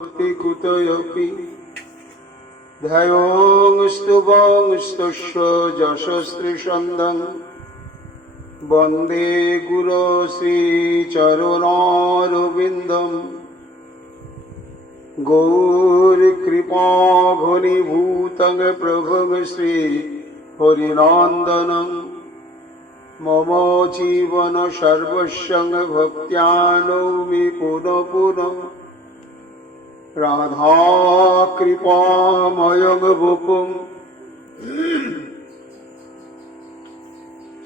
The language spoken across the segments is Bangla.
कुतयपि ध्यायोऽस्तुवंस्तुष्य यशस्त्रिशन्दं वन्दे गुरो श्रीचरणारविन्दं गौरकृपाघनीभूतं प्रभुं श्री हरिनन्दनं मम जीवन सर्वस्वं भक्त्यानौमि पुनः पुनः राधा कृपामयं वपुं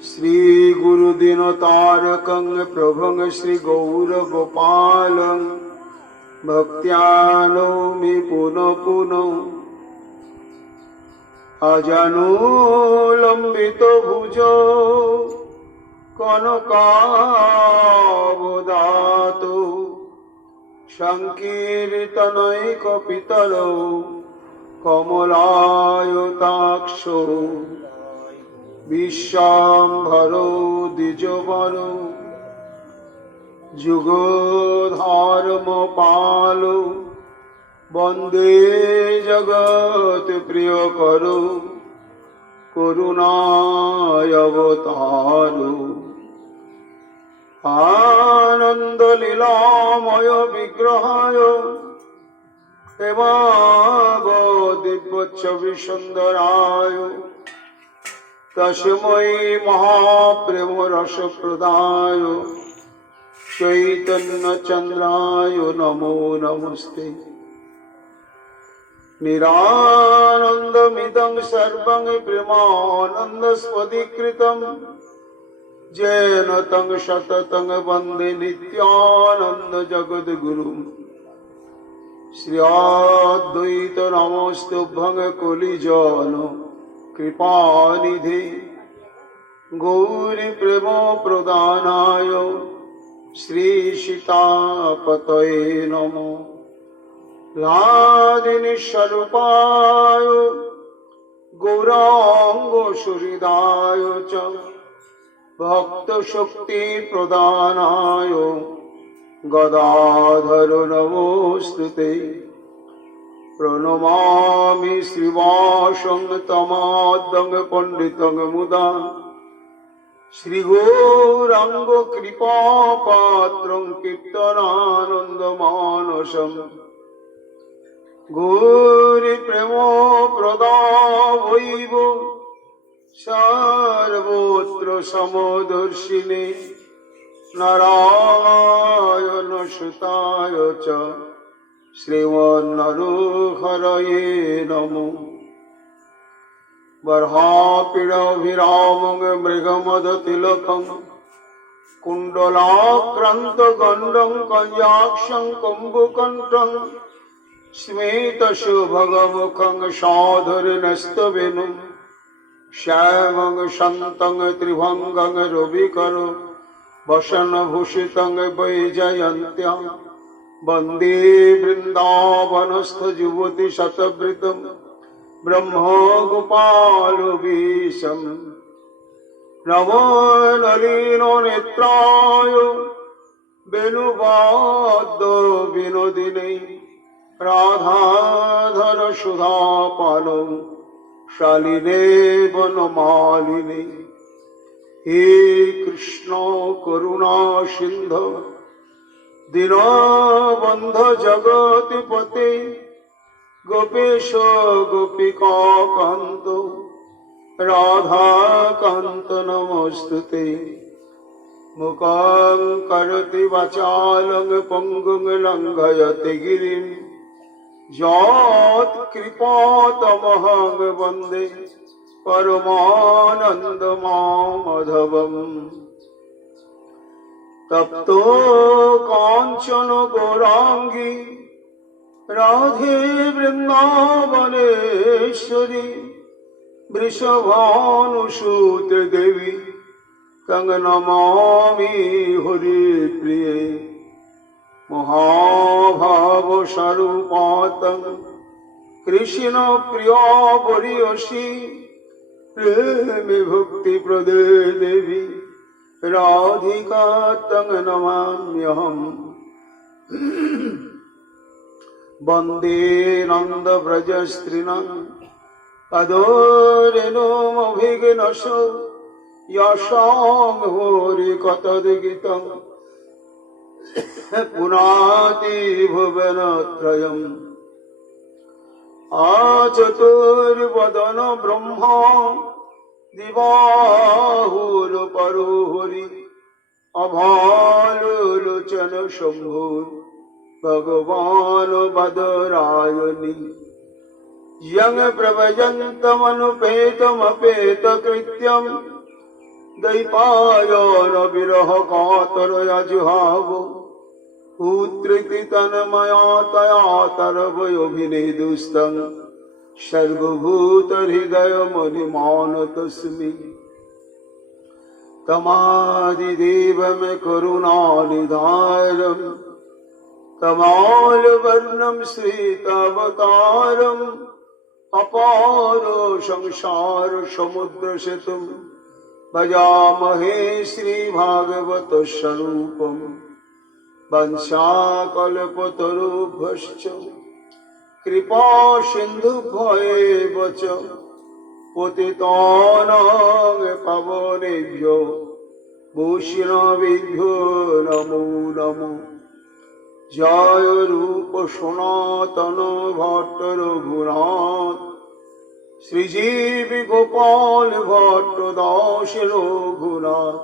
श्री गुरुदिनतारकं प्रभुं श्री गौरगोपालं भक्त्यानौमि पुनः पुनः अजानुलम्बितभुजौ कनकावदातु संकीर्तनैकपितरौ कमलायताक्षौ विश्वाम्भरौ द्विजवरौ जुगधर्मपालौ वन्दे जगत्प्रियकरौ करुणावतारौ आनन्दलीलामय विग्रहाय दिव्यच्छविसुन्दराय तस्मै महाप्रेमरसप्रदाय चैतन्यचन्द्राय नमो नमस्ते। निरानन्दमिदं सर्वं प्रेमानन्दस्वधिकृतम् जैन तं शततं वन्दे नित्यानन्द जगद्गुरुं श्री अद्वैत नमोस्तुभ्यं कुलिजन कृपानिधे गौरी प्रेम प्रदानाय श्री सीतापतये नमो लादिनी स्वरूपाय गौरांग सुहृदाय च भक्त शक्ति प्रदानाय गदाधर नमोस्तुते। प्रणमामि श्रीवासं तमाद्दं पंडितं मुदा श्रीगौरांग कृपापात्रं कीर्तनानन्दमानसं गौरी प्रेम प्रदावैव सर्वत्र समदर्शिने नारायण सुताय च श्रीमन्नरहरये नमो। बर्हापीडभिरामं मृगमदतिलकं कुण्डलाक्रान्तगण्डं कञ्जाक्षं कम्बुकण्ठं स्मितशुभगमुखं साधुर्नस्तवेनुं श्यामं शान्तं त्रिभंगं रविकरो वसनभूषितं वैजयन्त्यां वन्दे वृन्दावनस्थ युवति शतवृतं ब्रह्मगोपालवेशं। नमो नलिननेत्राय वेणुवाद्य विनोदिने राधाधर सुधापानौ शालिने वनमालिने। हे कृष्ण करुणा सिंधु दीनबंधु जगत्पते गोपेश गोपिका कांत राधा कांत नमोस्तुते। मुखं करोति वाचालं पंगुं लंघयति गिरिं यत्कृपातमहं वन्दे परमानन्दमाधवम्। तप्तो काञ्चन गौरांगी राधे वृन्दावनेश्वरी वृषभानुसुते देवी तं नमामि हरिप्रिये। महाभावस्वरूपातं कृष्ण प्रिया वरीयसी प्रेमी भक्तिप्रदे देवी राधिका तं नमाम्यहम्। वन्दे नन्दव्रजस्त्रीणां अदोरेणुमभिघ्नस्य यशां हरिकथद्गीतं पुनाति भुवनत्रयम् आचतुर्वदन ब्रह्मा दिवाहुरपरो हरि अभालोचन शम्भुर् भगवान् बदरायणि यं प्रव्रजन्तमनुपेतमपेतकृत्यं दैपायन विरह कातरया जुहाव पुत्रिति तन्मया तया तरवयोभिनेदुस्तं सर्वभूतहृदयमणिमानतस्मि तमादिदेवं करुणानिधारं तमालवर्णं श्वेतावतारम् अपार संसार समुद्रसेतुं भजामहे श्रीभागवतस्वरूपम् वंशाकल्पतरुभ्यश्च कृपा सिन्धुभ्येव च पतितानां पावनेभ्यो वैष्णवेभ्यो नमो नमो। जय रूप सनातन भट्ट रघुनाथ श्रीजीव गोपाल भट्ट दास रघुनाथ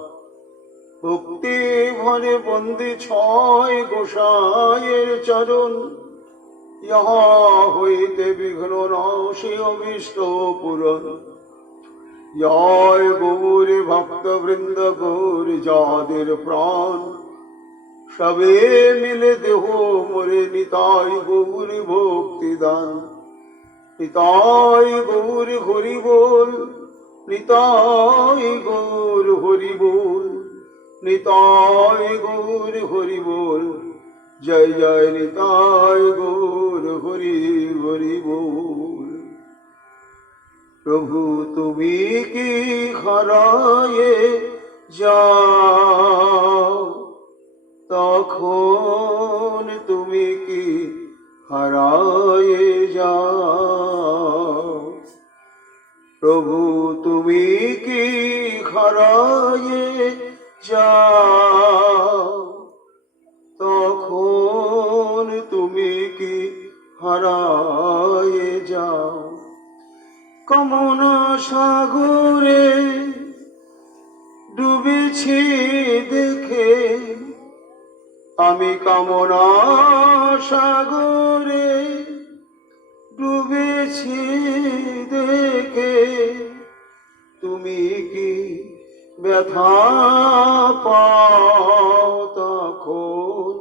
भक्ति भरे बंदी छय गोसाइर चरण यहाँ हईते विघ्न नाशि अभीष्ट पूरण। जय गौर भक्त वृंद गौर जादेर प्राण सबे मिले देहो मोरे निताई गौर भक्ति दान निताई गौर हरि बोल निताई गौर हरि बोल निताई गौर हरि बोल जय जय निताई गौर हरि हरि बोल। प्रभु তুমি কি হারায়ে যাও তখন তুমি কি হারায়ে যাও। প্রভু তুমি কি হারায়ে যাও তখন তুমি কি হারায়ে যাও। কামনা সাগরে ডুবেছি দেখে আমি কামনা সাগরে ডুবেছি দেখে তুমি কি ব্যথা পাও তখন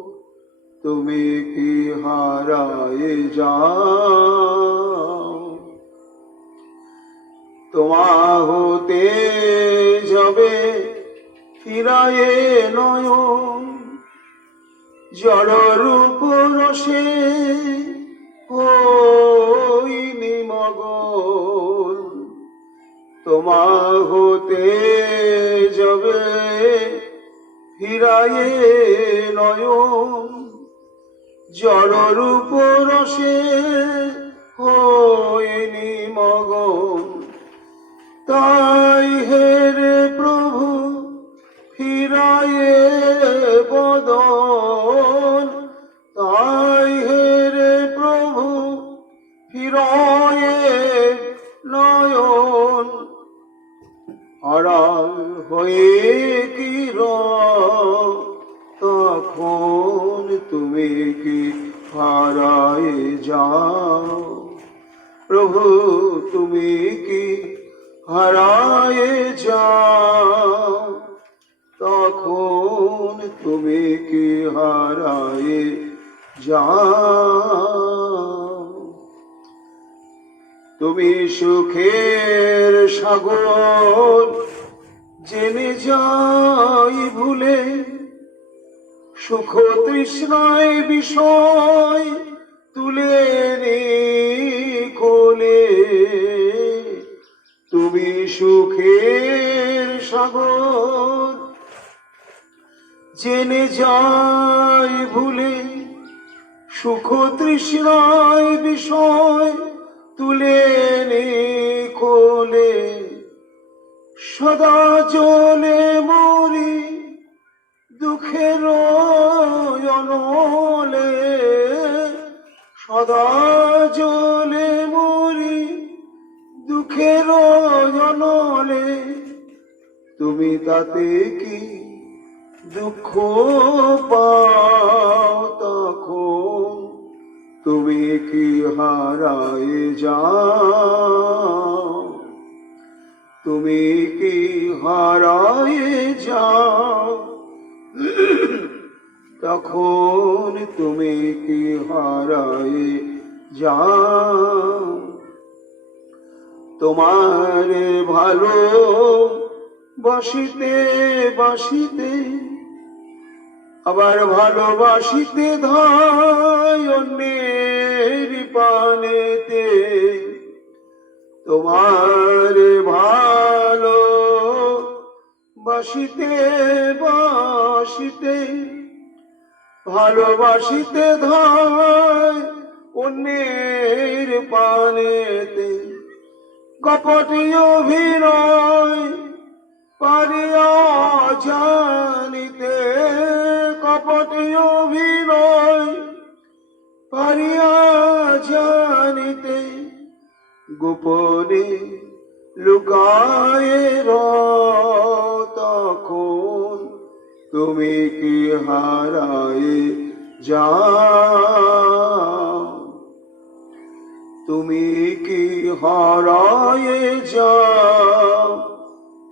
তুমি কি হারায়ে যাও। তোমা হতে যাবে ফিরায়ে নয়ন জড়রূপ রসে হইনি মগন। তোমা হতে যাবে ফিরায়ে নয়ন জড়রূপ রসে হইনি মগন। তাই হেরে প্রভু ফিরায়ে বদন তাই হেরে প্রভু ফিরায়ে নয়ন। আড়াল হয়ে কি তখন তুমি কি হারায়ে যাও। প্রভু তুমি কি হারায়ে যাও তখন তুমি কি হারায়ে যাও। তুমি সুখের সাগর জেনে যাই ভুলে সুখ তৃষ্ণায় বিষয় তুলে নি কোলে। তুমি সুখের সাগর জেনে যাই ভুলে সুখ তৃষ্ণায় বিষয় তুলে নি কোলে, সদা জলে মরি দুঃখের অনলে, সদা জলে মরি দুঃখের অনলে। তুমি তাতে কি দুঃখ পাও তখন, তুমি কি হারায়ে যাও, তুমি কি হারায়ে যাও তখন, তুমি কি হারায়ে যাও। তোমার ভালো বাসিতে বাসিতে আবার ভালোবাসিতে ধায় অন্যের পানেতে, তোমার ভালো বাসিতে বাসিতে ভালোবাসিতে ধায় অন্যের পানেতে, কপটি অভিনয় পারিয়া জানিতে, কপটি অভিনয় পারিয়া জানিতে, গোপনে লুকায়ে তখন, তুমি কি হারায়ে যাও, তুমি কি হারায়ে যাও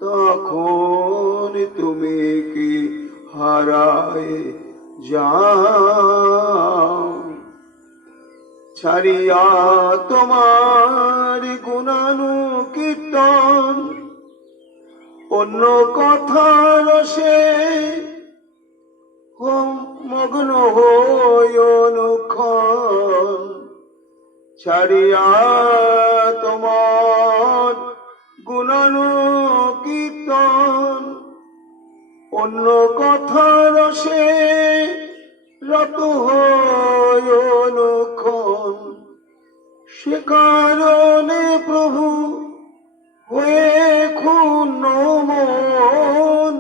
তখন, তুমি কি হারায়ে যাও। ছাড়িয়া তোমার গুণানুকীর্তন অন্য কথার রসে মগ্ন হই অনুক্ষণ, ছাড়িয়া তোমার গুণানুকীর্তন অন্য কথার রসে রত হই অনুক্ষণ, সে কারণে প্রভু হয়ে ক্ষুণ্ণ মন,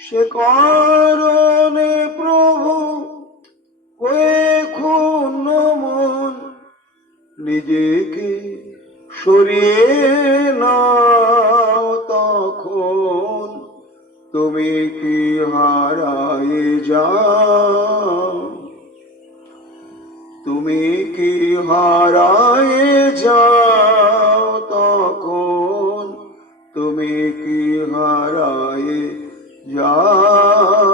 সে কারণে প্রভু হয়ে ক্ষুণ্ণ মন, নিজেকে সরিয়ে নাও তখন, তুমি কি হারায়ে যাও, তুমি কি হারায়ে যাও তখন, তুমি কি হারায়ে যাও।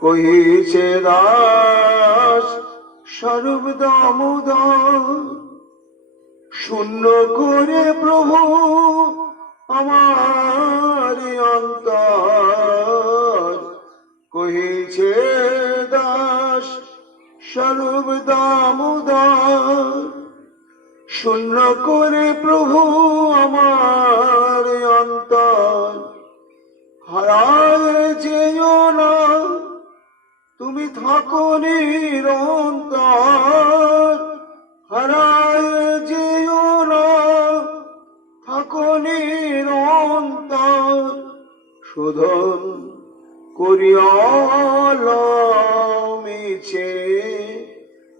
কহিছে দাস স্বরূপ দামোদর, শূন্য করে প্রভু আমার অন্তর, কহিছে দাস স্বরূপ দামোদর, শূন্য করে প্রভু আমার অন্তর। হারায় যেও না তুমি থাকো নিরন্তর, হারায় যেও না থাকো নিরন্তর, শোধন করিয়াল মিছে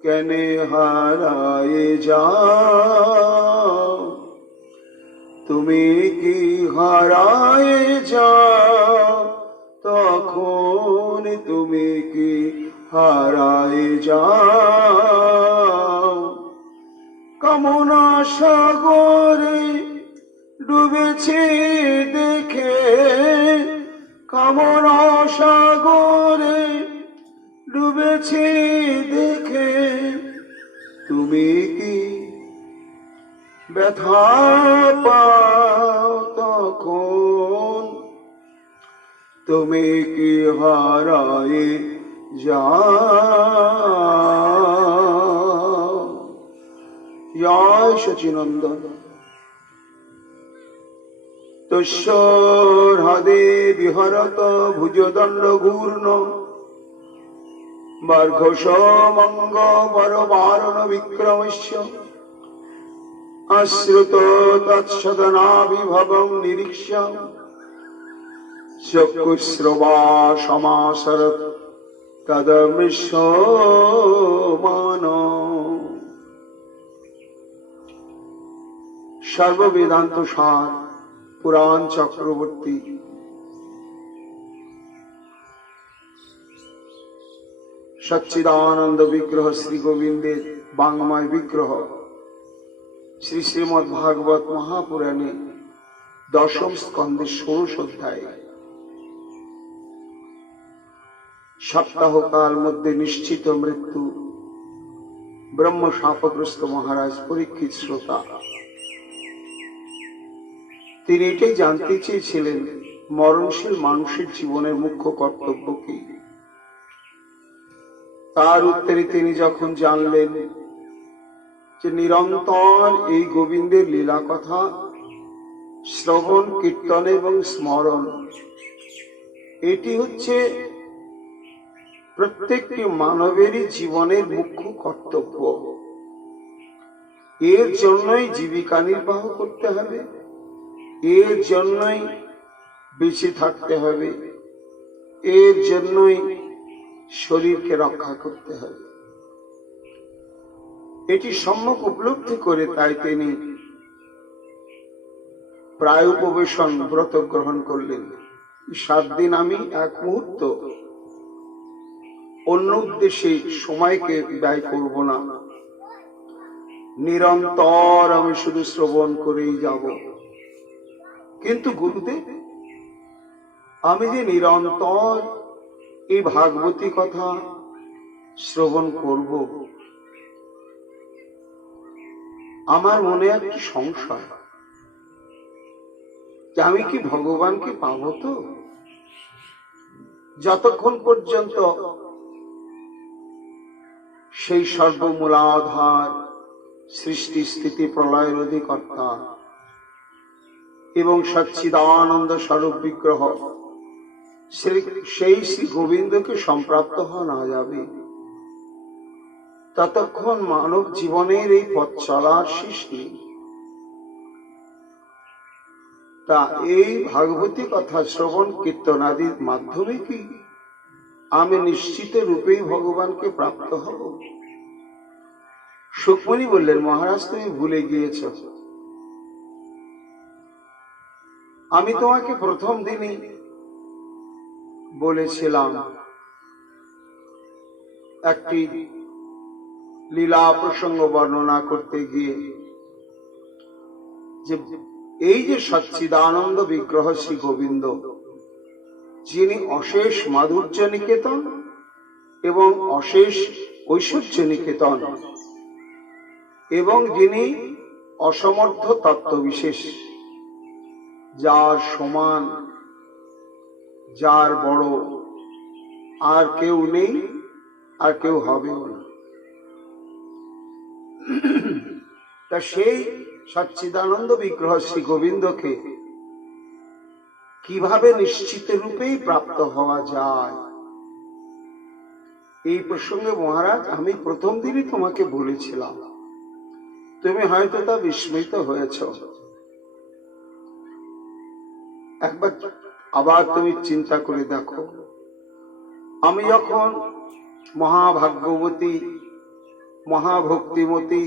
কেনে হারায়ে যাও, তুমি কি হারায়ে যাও তখন, তুমি কি হারায়ে যাও। কামনা সাগরে ডুবেছি দেখে, কামনা সাগরে ডুবেছি দেখে, তুমি কি ব্যথা পাও তখন, তুমি কি হারায়ে যাও। জয় সচিনন্দন। তস্য হ্রদে বিহরত ভুজদণ্ড ঘূর্ণ, বর্ঘোষ মঙ্গ বরবারণ বিক্রমস্য আশ্রুত তৎসদনাবিভবং নিরীক্ষ্য চক্ষুশ্রবা সমাসরত তদমৃশ্যমান। সর্ববেদান্ত সার পুরাণ চক্রবর্তী সচ্চিদানন্দ বিগ্রহ শ্রী গোবিন্দের বাংময় বিগ্রহ শ্রী শ্রীমদ্ ভাগবত মহাপুরাণে দশম স্কন্ধে ১৬ অধ্যায়। সপ্তাহকাল মধ্যে নিশ্চিত মৃত্যু। ব্রহ্ম শাপগ্রস্ত মহারাজ পরীক্ষিত শ্রোতা। তিনি এটাই জানতে চেয়েছিলেন মরণশীল মানুষের জীবনের মুখ্য কর্তব্য কি। তার উত্তরে তিনি যখন জানলেন যে নিরন্তর এই গোবিন্দের লীলা কথা শ্রবণ কীর্তন এবং স্মরণ, এটি হচ্ছে প্রত্যেকটি মানবেরই জীবনের মুখ্য কর্তব্য। এর জন্যই জীবিকা নির্বাহ করতে হবে, এর জন্যই বেঁচে থাকতে হবে, এর জন্যই শরীরকে রক্ষা করতে হবে। এটি সম্যক উপলব্ধি করে তাই তিনি প্রায় উপবেশন ব্রত গ্রহণ করলেন। 7 দিন আমি এক মুহূর্ত অন্য উদ্দেশ্যে সময়কে ব্যয় করব না, নিরন্তর আমি শুধু শ্রবণ করেই যাব। কিন্তু গুরুদেব, আমি যে নিরন্তর এই ভাগবতী কথা শ্রবণ করব, আমার মনে একটি সংশয় যে আমি কি ভগবানকে পাবো তো? যতক্ষণ পর্যন্ত সেই সর্বমূলাধার সৃষ্টি স্থিতি প্রলয়ের অধিকর্তা এবং সচ্চিদানন্দ স্বরূপ বিগ্রহ সেই শ্রী গোবিন্দকে সম্প্রাপ্ত হওয়া না যাবে, ততক্ষণ মানব জীবনের এই পথ চলার শেষ নেই। তা এই ভাগবতী কথা শ্রবণ কীর্তন আদির মাধ্যমে কি আমি নিশ্চিত রূপেই ভগবানকে প্রাপ্ত হব? সুখমণি বললেন, মহারাজ তুমি ভুলে গিয়েছ। আমি তোমাকে প্রথম দিনই বলেছিলাম একটি লীলা প্রসঙ্গ বর্ণনা করতে গিয়ে যে এই যে সচ্চিদানন্দ বিগ্রহ শ্রী গোবিন্দ, যিনি অশেষ মাধুর্য নিকেতন এবং অশেষ ঐশ্বর্য নিকেতন, এবং যিনি অসমর্থ তত্ত্ব বিশেষ, যার সমান যার বড় আর কেউ নেই, আর কেউ হবেও না। তা সেই সচ্চিদানন্দ বিগ্রহ শ্রী গোবিন্দকে কিভাবে নিশ্চিত রূপেই প্রাপ্ত হওয়া যায়, এই প্রসঙ্গে মহারাজ আমি প্রথম দিনই তোমাকে বলেছিলাম। তুমি হয়তো তা বিস্মৃত হয়েছ। একবার আবার তুমি চিন্তা করে দেখো, আমি যখন মহাভাগ্যবতী, মহাভক্তিমতী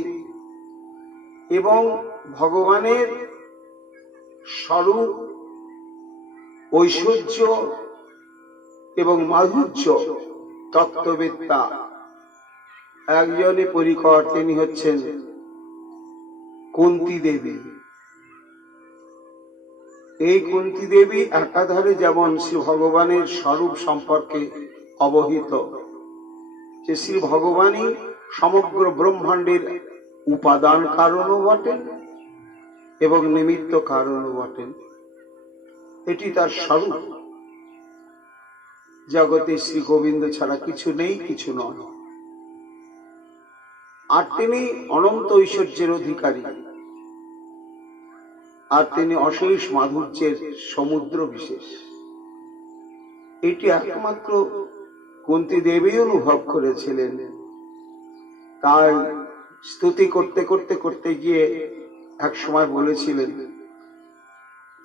এবং ভগবানের স্বরূপ ঐশ্বর্য এবং মাধুর্য তত্ত্ববেত্তা একজনই পরিকর, তিনি হচ্ছেন কুন্তী দেবী। এই কুন্তী দেবী একাধারে যেমন শ্রী ভগবানের স্বরূপ সম্পর্কে অবহিত, যে শ্রী ভগবানই সমগ্র ব্রহ্মাণ্ডের উপাদান কারণও বটেন এবং নিমিত্ত কারণও বটেন। এটি তার স্বরূপ। জগতে শ্রী গোবিন্দ ছাড়া কিছু নেই, কিছু নয়। আর তিনি অনন্ত ঐশ্বর্যের অধিকারী, আর তিনি অশেষ মাধুর্যের সমুদ্র বিশেষ। এটি একমাত্র কুন্তী দেবী অনুভব করেছিলেন। তাই স্তুতি করতে করতে করতে গিয়ে এক সময় বলেছিলেন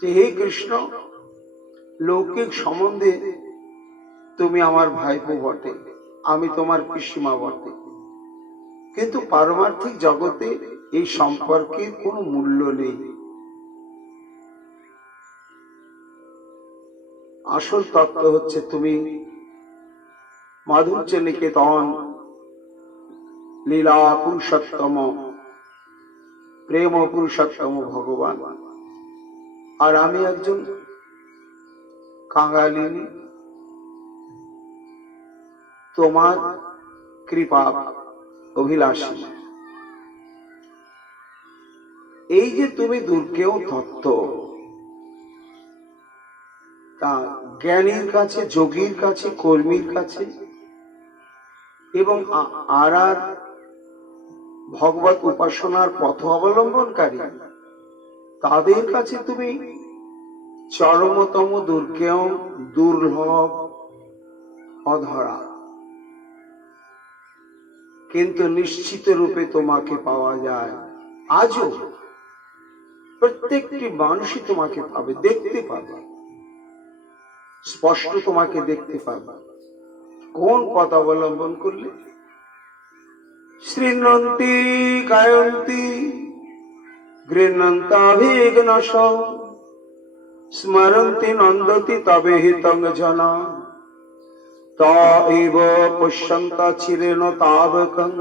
যে হে কৃষ্ণ, লৌকিক সম্বন্ধে তুমি আমার ভাইপো বটে, আমি তোমার পিসিমা বটে, কিন্তু পারমার্থিক জগতে এই সম্পর্কের কোনো মূল্য নেই। আসল তত্ত্ব হচ্ছে তুমি মাধুর্য নিকেতন লীলা পুরুষোত্তম, প্রেম পুরুষোত্তম ভগবান, আর আমি একজন কাঙালিনী, তোমার কৃপা অভিলাষী। এই যে তুমি দুর্গেয় তত্ত্ব, তা জ্ঞানীর কাছে, যোগীর কাছে, কর্মীর কাছে এবং আর ভগবত উপাসনার পথ অবলম্বনকারী তাদের কাছে তুমি চরমতম দুর্গেয়, দুর্লভ, অধরা, কিন্তু নিশ্চিত রূপে তোমাকে পাওয়া যায়। আজও প্রত্যেকটি মানুষই তোমাকে পাবে, দেখতে পাবে, স্পষ্ট তোমাকে দেখতে পাবে। কোন পথ অবলম্বন করলে? শৃণ্বন্তি গায়ন্তি গৃহ্ণন্তাভিঘ্নশ স্মরন্তি নন্দতি তবে হিতং জনা তৈব পুষ্যন্ত চিরেণ তাবকং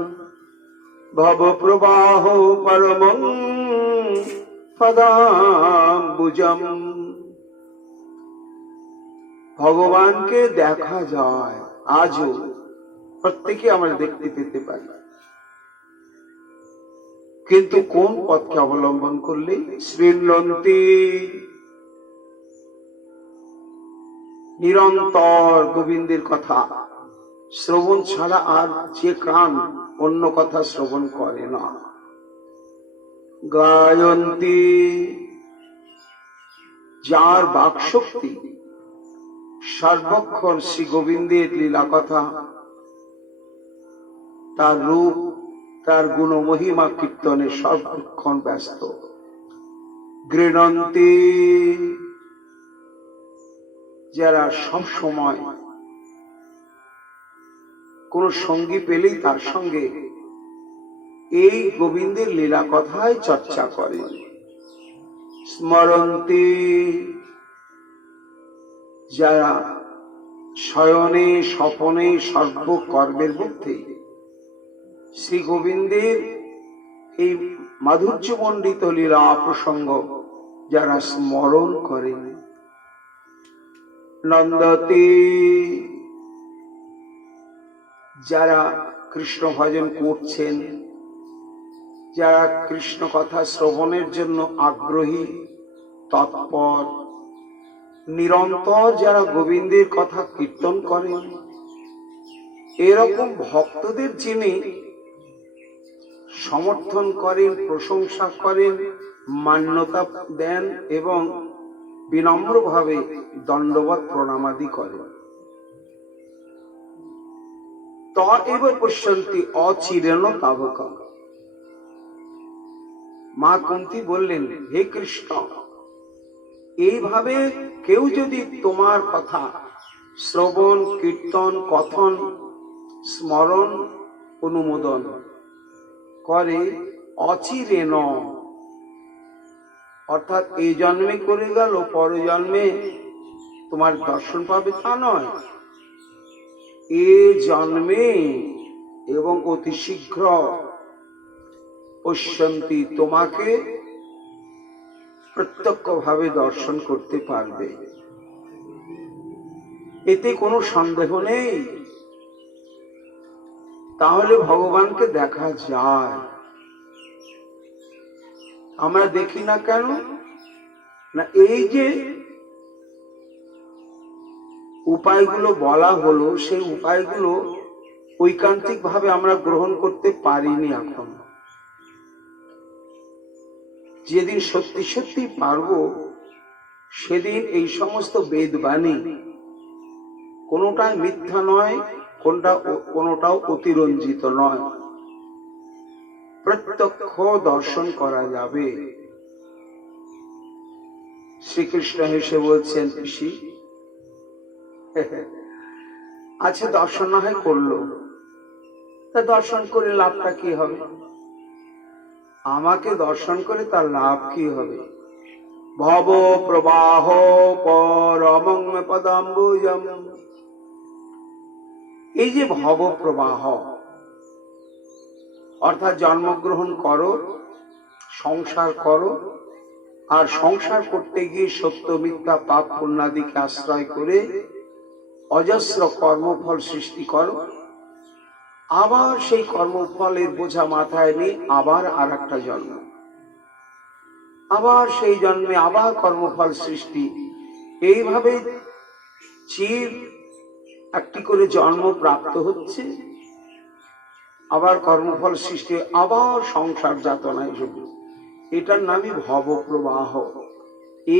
ভব প্রবাহ পরমং পদাম্বুজম। ভগবানকে দেখা যায়, আজও প্রত্যেকে আমরা দেখতে পেতে পারি, কিন্তু কোন পথকে অবলম্বন করলে? শৃণ্বন্তি, নিরন্তর গোবিন্দের কথা শ্রবণ ছাড়া আর যে কান অন্য কথা শ্রবণ করে না। গায়ন্তি, যার বাকশক্তি সর্বক্ষণ শ্রী গোবিন্দের লীলা কথা, তার রূপ, তার গুণ মহিমা কীর্তনে সর্বক্ষণ ব্যস্ত। গৃহ্ণন্তি, যারা সব সময় কোন সঙ্গী পেলেই তার সঙ্গে এই গোবিন্দের লীলা কথায় চর্চা করে। স্মরন্তি, যারা শয়নে স্বপনে সর্বকর্মের মধ্যে শ্রী গোবিন্দের এই মাধুর্যমণ্ডিত লীলা প্রসঙ্গ যারা স্মরণ করেন। নন্দতি, যারা কৃষ্ণ ভজন করছেন, যারা কৃষ্ণ কথা শ্রবণের জন্য আগ্রহী, তৎপর, নিরন্তর যারা গোবিন্দের কথা কীর্তন করেন, এরকম ভক্তদের যিনি সমর্থন করেন, প্রশংসা করেন, মান্যতা দেন এবং বিনম্রভাবে দণ্ডবৎ প্রণামাদি করেন। তএব পশ্যন্তি অচিরেণ তাবকং। মা কুন্তী বললেন, হে কৃষ্ণ, এইভাবে কেউ যদি তোমার কথা শ্রবণ, কীর্তন, কথন, স্মরণ, অনুমোদন করে অচিরেণ, অর্থাৎ এই জন্মে করে গেল, পর জন্মে তোমার দর্শন পাবে তা নয়, এ জন্মে এবং অতি শীঘ্র পশ্যন্তি, তোমাকে প্রত্যক্ষভাবে দর্শন করতে পারবে, এতে কোনো সন্দেহ নেই। তাহলে ভগবানকে দেখা যায়। আমরা দেখি না কেন? না, এই যে উপায়গুলো বলা হলো, সেই উপায়গুলো ঐকান্তিক ভাবে আমরা গ্রহণ করতে পারিনি এখন। যেদিন সত্যি সত্যি পারবো, সেদিন এই সমস্ত বেদবাণী কোনোটাই মিথ্যা নয়, কোনটাও অতিরঞ্জিত নয়, প্রত্যক্ষ দর্শন করা যাবে। শ্রীকৃষ্ণ হেসে বলছেন, ঋষি আচ্ছা দর্শন না হয় করলো, তা দর্শন করে লাভটা কি হবে? আমাকে দর্শন করে তার লাভ কি হবে? ভব প্রবাহ পরমং পদাম্বুজম। এই যে ভব প্রবাহ অর্থাৎ জন্মগ্রহণ করো, সংসার করো, আর সংসার করতে গিয়ে সত্য মিথ্যা পাপ পুণ্যাদিকে আশ্রয় করে অজস্র কর্মফল সৃষ্টি করো, আবার সেই কর্মফলের বোঝা মাথায় নিয়ে আবার আর একটা জন্ম, আবার সেই জন্মে আবার কর্মফল সৃষ্টি, এইভাবে চির একটি করে জন্ম প্রাপ্ত হচ্ছে, আবার কর্মফল সৃষ্টি, আবার সংসার যাতনায় যোগ্য। এটার নামই ভব প্রবাহ।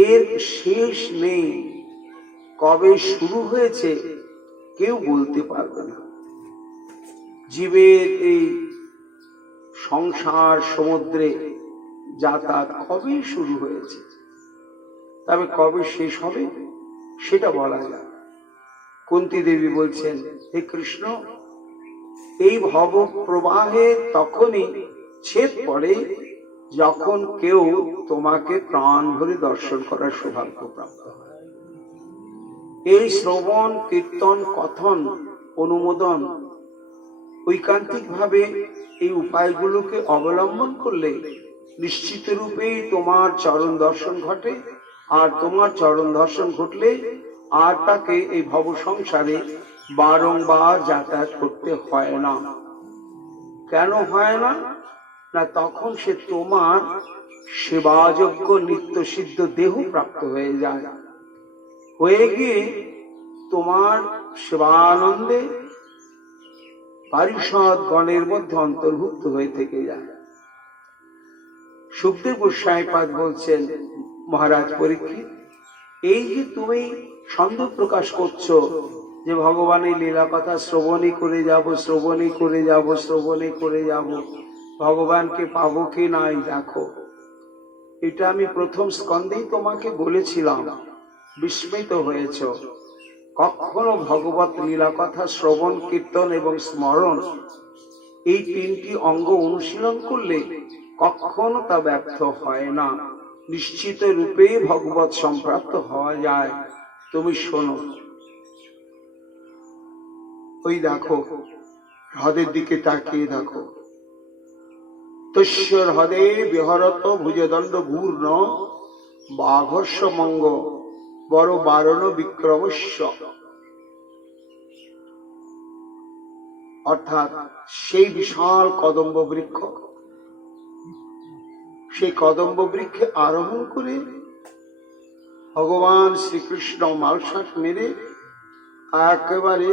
এর শেষ নেই, কবে শুরু হয়েছে কেউ বলতে পারবে না। জীবের এই সংসার সমুদ্রে যাতায়াত কবে শুরু হয়েছে, তবে কবে শেষ হবে সেটা বলা যায়। কুন্তী দেবী বলছেন, হে কৃষ্ণ, এই ভব প্রবাহে তখনই ছেদ পড়ে যখন কেউ তোমাকে প্রাণ ভরে দর্শন করার সৌভাগ্য প্রাপ্ত হয়। এই শ্রবণ কীর্তন কথন অনুমোদন ঐকান্তিক ভাবে এই উপায়গুলোকে অবলম্বন করলে নিশ্চিত রূপেই তোমার চরণ দর্শন ঘটে, আর তোমার চরণ দর্শন ঘটলে আর তাকে এই ভব সংসারে বারংবার যাতায়াত করতে হয় না। কেন হয় না? না তখন সে তোমার সেবাযোগ্য নিত্য সিদ্ধ দেহ প্রাপ্ত হয়ে যায়, হয়ে গিয়ে তোমার সেবানন্দে পারিষদ গণের মধ্যে অন্তর্ভুক্ত হয়ে থেকে যায়। সুখদেব গোস্বামীপাদ বলছেন, মহারাজ পরীক্ষিত, এই যে তুমি সন্দেহ প্রকাশ করছো যে ভগবানের লীলা কথা শ্রবণই করে যাব, শ্রবণই করে যাব, শ্রবণই করে যাব, ভগবানকে পাবো কি নাই দেখো, এটা আমি প্রথম স্কন্ধেই তোমাকে বলেছিলাম, বিস্মিত হয়েছ। কখনো ভগবত লীলা কথা শ্রবণ কীর্তন এবং স্মরণ এই তিনটি অঙ্গ অনুশীলন করলে কখনো তা ব্যর্থ হয় না, নিশ্চিত রূপেই ভগবত সম্প্রাপ্ত হওয়া যায়। তুমি শোনো, ওই দেখো হ্রদের দিকে তাকিয়ে দেখো, তস্য হ্রদে বিহরত ভুজদণ্ড ঘূর্ণ বাঘর্ষ মঙ্গ বড় বারণ বিক্রমস্য। অর্থাৎ সেই বিশাল কদম্ব বৃক্ষ, সেই কদম্ব বৃক্ষে আরোহণ করে ভগবান শ্রীকৃষ্ণ মালসাট মেরে একেবারে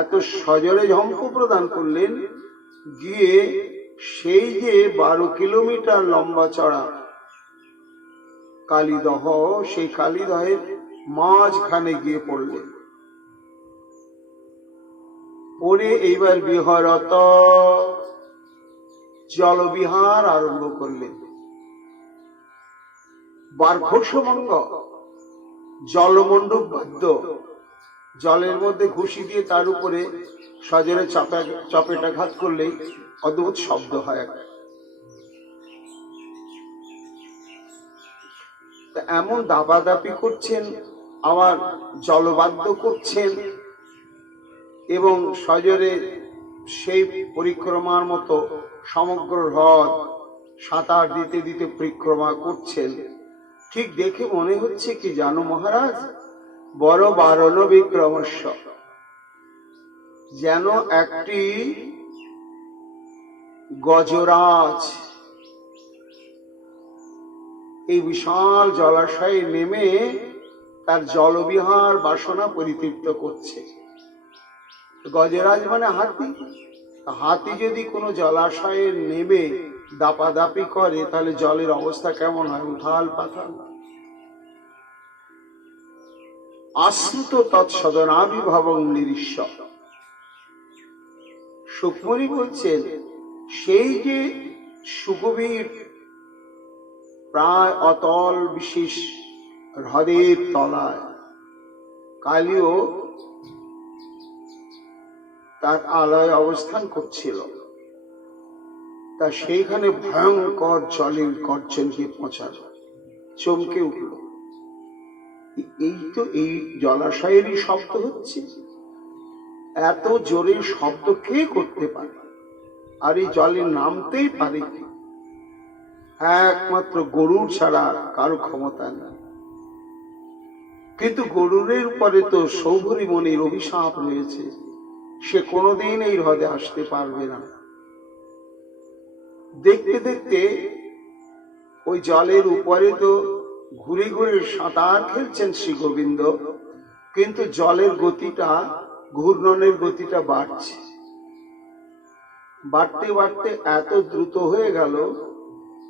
এত সজরে ঝম্প প্রদান করলেন, গিয়ে সেই যে 12 কিলোমিটার লম্বা চড়া কালীদহ, সেই কালীদহের মাঝখানে গিয়ে পড়লেন। পরে এইবার বিহরত জলবিহার আরম্ভ করলেন। বার্ঘোষভঙ্গ জলমণ্ডপ বাদ্য, জলের মধ্যে ঘুষি দিয়ে তার উপরে সজরে চপেটাঘাত করলেই অদ্ভুত শব্দ হয়। এমন দাপাদাপি করছেন, আবার জলবাদ্য করছেন, এবং সজরে সেই পরিক্রমার মতো সমগ্র হ্রদ সাঁতার দিতে দিতে পরিক্রমা করছেন। ঠিক দেখে মনে হচ্ছে কি জানো মহারাজ, বড় বারণ বিক্রমস্য, যেন একটি গজরাজ এই বিশাল জলাশয়ে নেমে তার জলবিহার বাসনা পরিতৃপ্ত করছে। গজরাজ মানে হাতি, হাতি যদি কোনো জলাশয়ে নেমে দাপাদাপি করে তাহলে জলের অবস্থা কেমন হয়? উথাল পাথাল। আশ্রিত তৎসদনাবিভাবং নিরীশ্ব। সুখমণি বলছেন, সেই যে সুগভীর প্রায় অতল বিশেষ হ্রদের তলায় কালীও তার আলয় অবস্থান করছিল, তা সেইখানে ভয়ঙ্কর জলের গর্জনকে পৌঁছাল, চমকে উঠল। এই তো এই জলাশয়েরই শব্দ হচ্ছে, এত জোরে শব্দ কে করতে পারে? আর এই জলে নামতেই পারে কি? একমাত্র গরুর ছাড়া কারো ক্ষমতা নেই। কিন্তু গরুরের উপরে তো সৌভরী মনির অভিশাপ রয়েছে, সে কোনোদিন এই হ্রদে আসতে পারবে না। দেখতে দেখতে ওই জলের উপরে তো ঘুরে ঘুরে সাঁতার খেলছেন শ্রী গোবিন্দ, কিন্তু জলের গতিটা, ঘূর্ণনের গতিটা বাড়ছে, বাড়তে বাড়তে এত দ্রুত হয়ে গেল,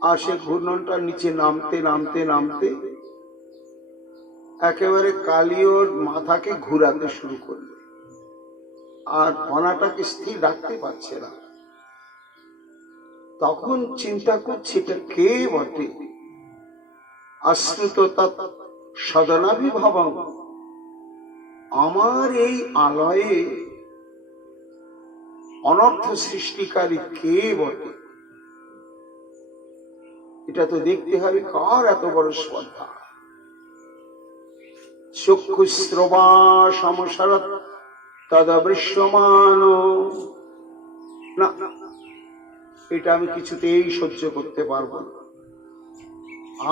আর সে ঘূর্ণনটা নিচে নামতে নামতে নামতে একেবারে কালীর মাথাকে ঘুরাতে শুরু করলো, আর ফনাটাকে স্থির রাখতে পারছে না। তখন চিন্তা করছে, এটা কে বটে? আশ্রিত সদনাবিভাবং, আমার এই আলয়ে অনর্থ সৃষ্টিকারী কে বটে? এটা তো দেখতে হবে কার এত বড় শ্রদ্ধা। চক্ষুশ্রবা সমসরৎ তদবৃশ্যমান, না, এটা আমি কিছুতেই সহ্য করতে পারবো না।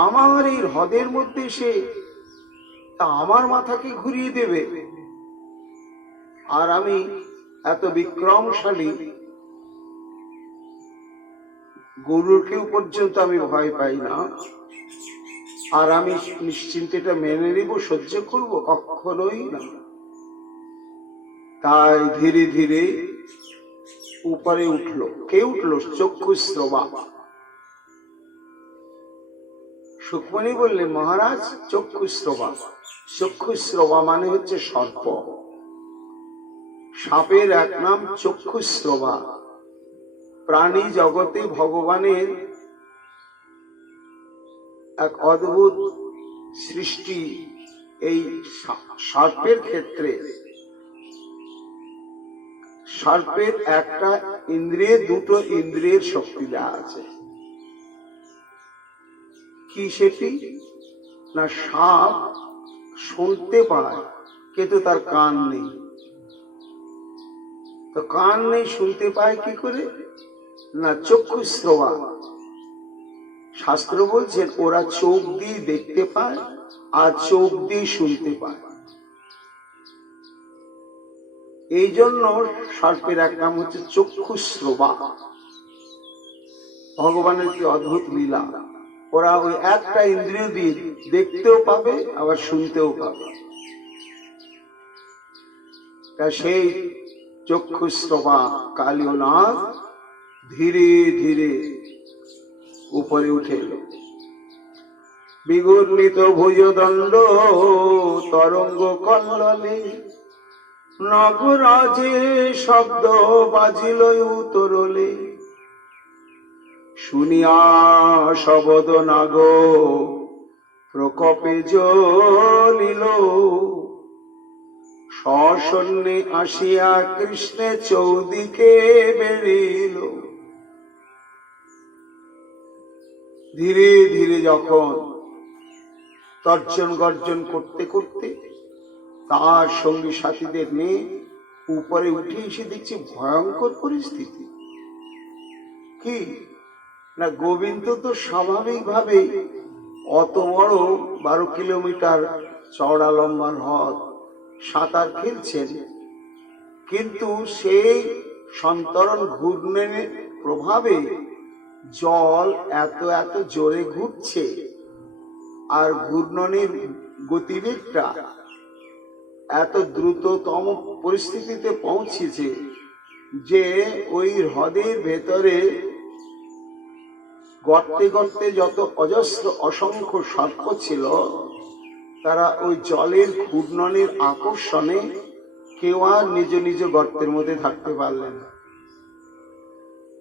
আমার এই হ্রদের মধ্যে সে আমার মাথাকে ঘুরিয়ে দেবে, আর আমি এত বিক্রমশালী গরুকেও পর্যন্ত আমি ভয় পাই না, আর আমি নিশ্চিন্তেটা মেনে নিব, সহ্য করব? কখনোই না। তাই ধীরে ধীরে উপরে উঠলো। কে উঠলো? চক্ষুশ্রবা। সুখমণি বললেন, মহারাজ, চক্ষুশ্রবা, চক্ষুশ্রবা মানে হচ্ছে সর্প। সাপের এক নাম চক্ষুশ্রবা। প্রাণী জগতে ভগবানের এক অদ্ভুত সৃষ্টি। এই সর্পের ক্ষেত্রে সর্পের একটা ইন্দ্রিয়ে দুটো ইন্দ্রিয়ের শক্তি দেওয়া আছে। কি সেটি? না, সাপ শুনতে পায় কিন্তু তার কান নেই। তো কান নেই, শুনতে পায় কি করে? না, চক্ষুশ্রবা। শাস্ত্র বলছেন ওরা চোখ দিয়ে দেখতে পায় আর চোখ দিয়ে শুনতে পায়। এই জন্য সর্পের এক নাম হচ্ছে চক্ষুশ্রবা। ভগবানের কি অদ্ভুত লীলা! ওরা ওই একটা ইন্দ্রিয় দিয়ে দেখতেও পাবে আবার শুনতেও পাবে। সেই চক্ষুশ্রবা কালীনাথ ধীরে ধীরে উপরে উঠে এলো। বিগর্ণিত ভুজদণ্ড তরঙ্গ কল্ললে, নগরাজে শব্দ বাজিল উতরলে, শুনিয়া শবদ নাগ প্রকোপে জ্বলিল, সসন্নে আসিয়া কৃষ্ণে চৌদিকে বেরিল। ধীরে ধীরে যখন তর্জন গর্জন করতে করতে তার সঙ্গী সাথীদের নিয়ে উপরে উঠে এসে দেখছে ভয়ঙ্কর পরিস্থিতি। কি না, গোবিন্দ তো স্বাভাবিকভাবে অত বড় 12 কিলোমিটার চওড়া লম্বা হ্রদ সাঁতার খেলছেন, কিন্তু সেই সন্তরণ ঘূর্ণনের প্রভাবে জল এত এত জোরে ঘুরছে, আর ঘূর্ণনের গতিবেগটা এত দ্রুততম পরিস্থিতিতে পৌঁছেছে যে ওই হ্রদের ভেতরে গর্তে গর্তে যত অজস্র অসংখ্য সর্প ছিল, তারা ওই জলের ঘূর্ণনের আকর্ষণে কেউ আর নিজ নিজ গর্তের মধ্যে থাকতে পারলেন না।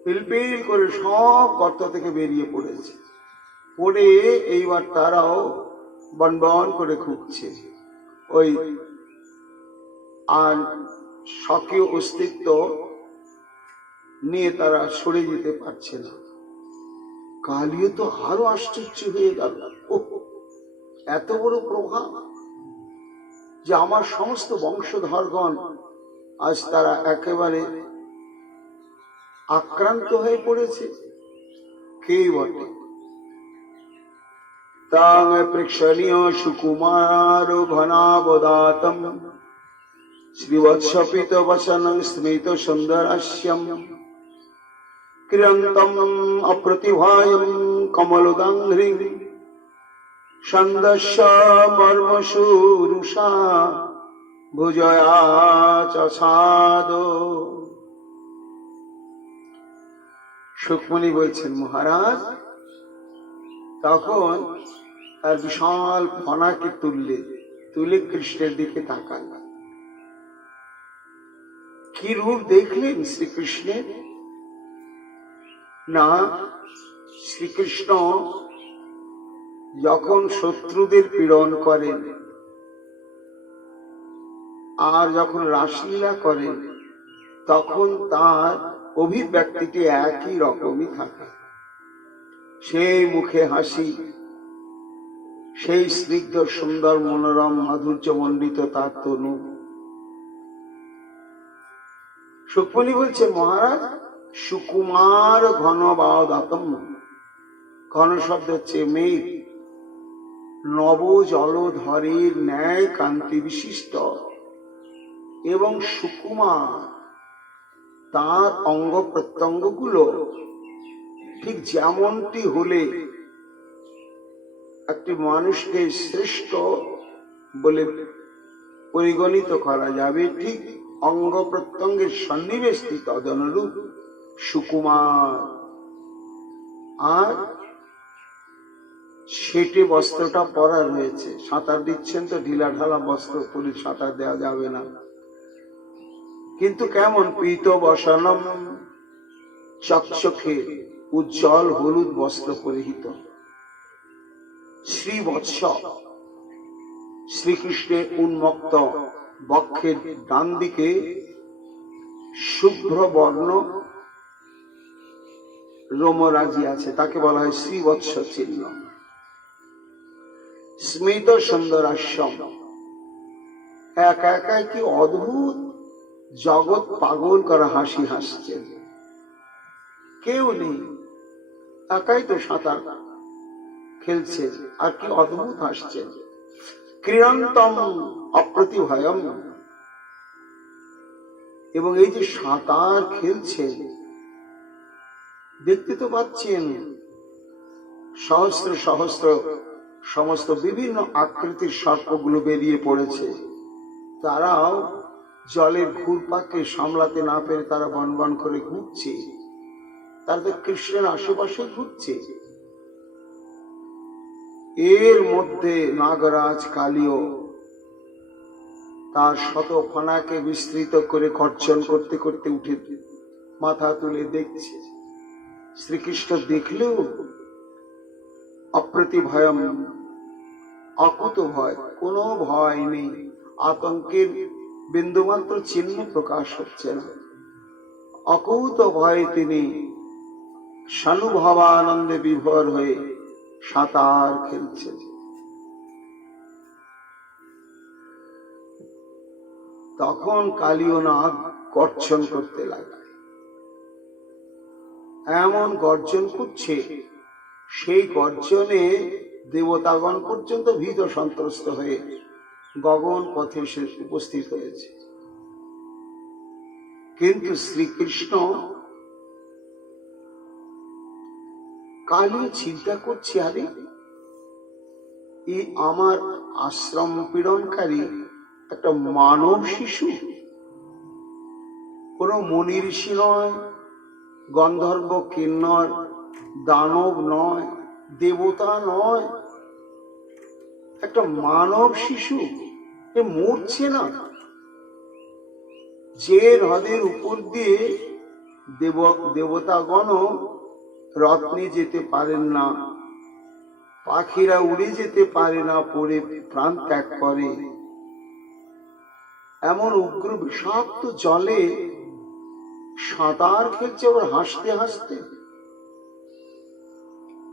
পিলপিল করে সব গর্ত থেকে বেরিয়ে পড়েছে। পড়ে এইবার তারাও বনবন করে খুঁজছে, ওই আর স্বকীয় অস্তিত্ব নিয়ে তারা সরে যেতে পারছে না। কালীও তো আরো আশ্চর্য হয়ে গেল, এত বড় প্রভাব যে আমার সমস্ত বংশধরগণ আজ তারা একেবারে আক্রান্ত হয়ে পড়েছে। কে বটে? তাং প্রেক্ষণীয় সুকুমার ঘনাবদাতম শ্রীবৎসপিত বসন স্মিত সুন্দরাস্যম ক্রিয়ন্তম অপ্রতিভায়ম কমলোদাঙ্ঘ্রি ছন্দস্য মর্মসুরুষা ভুজয়া চাদ। সুকমণি বলছেন, মহারাজ তখন তার বিশাল ফনাকে তুলে কৃষ্ণের দিকে তাকান। কি রূপ দেখলেন শ্রীকৃষ্ণের? না, শ্রীকৃষ্ণ যখন শত্রুদের পীড়ন করেন আর যখন রাসলীলা করেন তখন তার অভিব্যক্তিটি একই রকমই থাকে। সেই মুখে হাসি, সেই স্নিগ্ধ সুন্দর মনোরম মাধুর্য মণ্ডিত তার তনু। সুকমণি বলছে, মহারাজ সুকুমার ঘনবাদাতম, ঘন শব্দ হচ্ছে মেঘ, নব জলধরের ন্যায় কান্তি বিশিষ্ট এবং সুকুমার, তার অঙ্গ প্রত্যঙ্গ গুলো ঠিক যেমনটি হলে একটি মানুষকে শ্রেষ্ঠ বলে পরিগণিত করা যাবে, ঠিক অঙ্গ প্রত্যঙ্গের সন্নিবেশটি তদনুরূপ সুকুমার। আর সেটে বস্ত্রটা পরা রয়েছে, সাঁতার দিচ্ছেন তো ঢিলা ঢালা বস্ত্র পরে সাঁতার দেওয়া যাবে না, কিন্তু কেমন পীত বসনম, চকচকে উজ্জ্বল হলুদ বস্ত্র পরিহিত। শ্রীবৎস, শ্রীকৃষ্ণের উন্মুক্ত বক্ষের ডান দিকে শুভ্র বর্ণ রোমরাজি আছে, তাকে বলা হয় শ্রীবৎস চিহ্ন। স্মিত সুন্দরাস্যম, একা একাই কি অদ্ভুত জগৎ পাগল করা হাসি হাসছেন, কেউ নেই, একাই তো সাঁতার খেলছে আর কি অদ্ভুত হাসছে। ক্রীড়ন্তম অপ্রতিভয়ম, এবং এই যে সাঁতার খেলছে দেখতে তো পাচ্ছেন সহস্র সহস্র সমস্ত বিভিন্ন আকৃতির সর্পগুলো বেরিয়ে পড়েছে, তারাও জলের ঘুরপাকে সামলাতে না পেরে তারা বনবন করে ঘুরছে, তারা তো কৃষ্ণের আশেপাশে ঘুরছে। এর মধ্যে নাগরাজ কালীও তার শত ফনাকে বিস্তৃত করে গর্জন করতে করতে উঠে মাথা তুলে দেখছে। শ্রীকৃষ্ণ দেখলেও অপ্রতিভয়ম, অকুত ভয়, কোনো ভয় নেই, আতঙ্কের বিন্দুমাত্র চিহ্ন প্রকাশ হচ্ছে না। অকুত ভয়ে তিনি সানুভবানন্দে বিভোর হয়ে সাঁতার খেলছে। তখন কালীয় নাগ গর্জন করতে লাগে, এমন গর্জন করছে সেই গর্জনে দেবতাগণ পর্যন্ত ভীত সন্ত্রস্ত হয়ে গগন পথে সে উপস্থিত হয়েছে। কিন্তু শ্রীকৃষ্ণ কালী চিন্তা করছে, আরে এই আমার আশ্রম পীড়নকারী একটা মানব শিশু, কোন মুনি ঋষি নয়, গন্ধর্ব কিন্নর দানব নয়, দেবতা নয়, একটা মানব শিশু এ মরছে না। যে হ্রদের উপর দিয়ে দেবতাগণ রত্নে যেতে পারেন না, পাখিরা উড়ে যেতে পারে না, পড়ে প্রাণ ত্যাগ করে, এমন উগ্র বিষাক্ত জলে সাঁতার খেলছে আবার হাসতে হাসতে।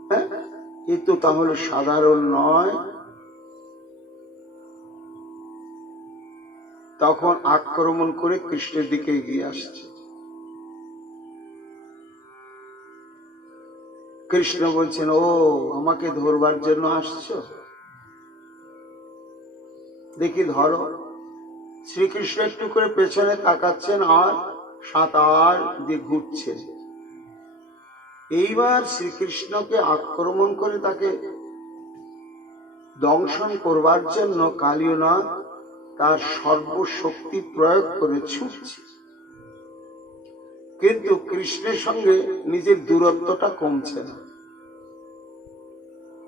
হ্যাঁ, এ তো তাহলে সাধারণ নয়। তখন আক্রমণ করে কৃষ্ণের দিকে এগিয়ে আসছে। কৃষ্ণ বলছেন, ও আমাকে ধরবার জন্য আসছো, দেখি ধরো। শ্রীকৃষ্ণ একটু করে পেছনে তাকাচ্ছেন আর সাঁতার দিয়ে ঘুরছেন। এইবার শ্রীকৃষ্ণকে আক্রমণ করে তাকে দংশন করবার জন্য কালীয়নাথ তার সর্বশক্তি প্রয়োগ করে ছুটছে, কিন্তু কৃষ্ণের সঙ্গে নিজের দূরত্বটা কমছে না।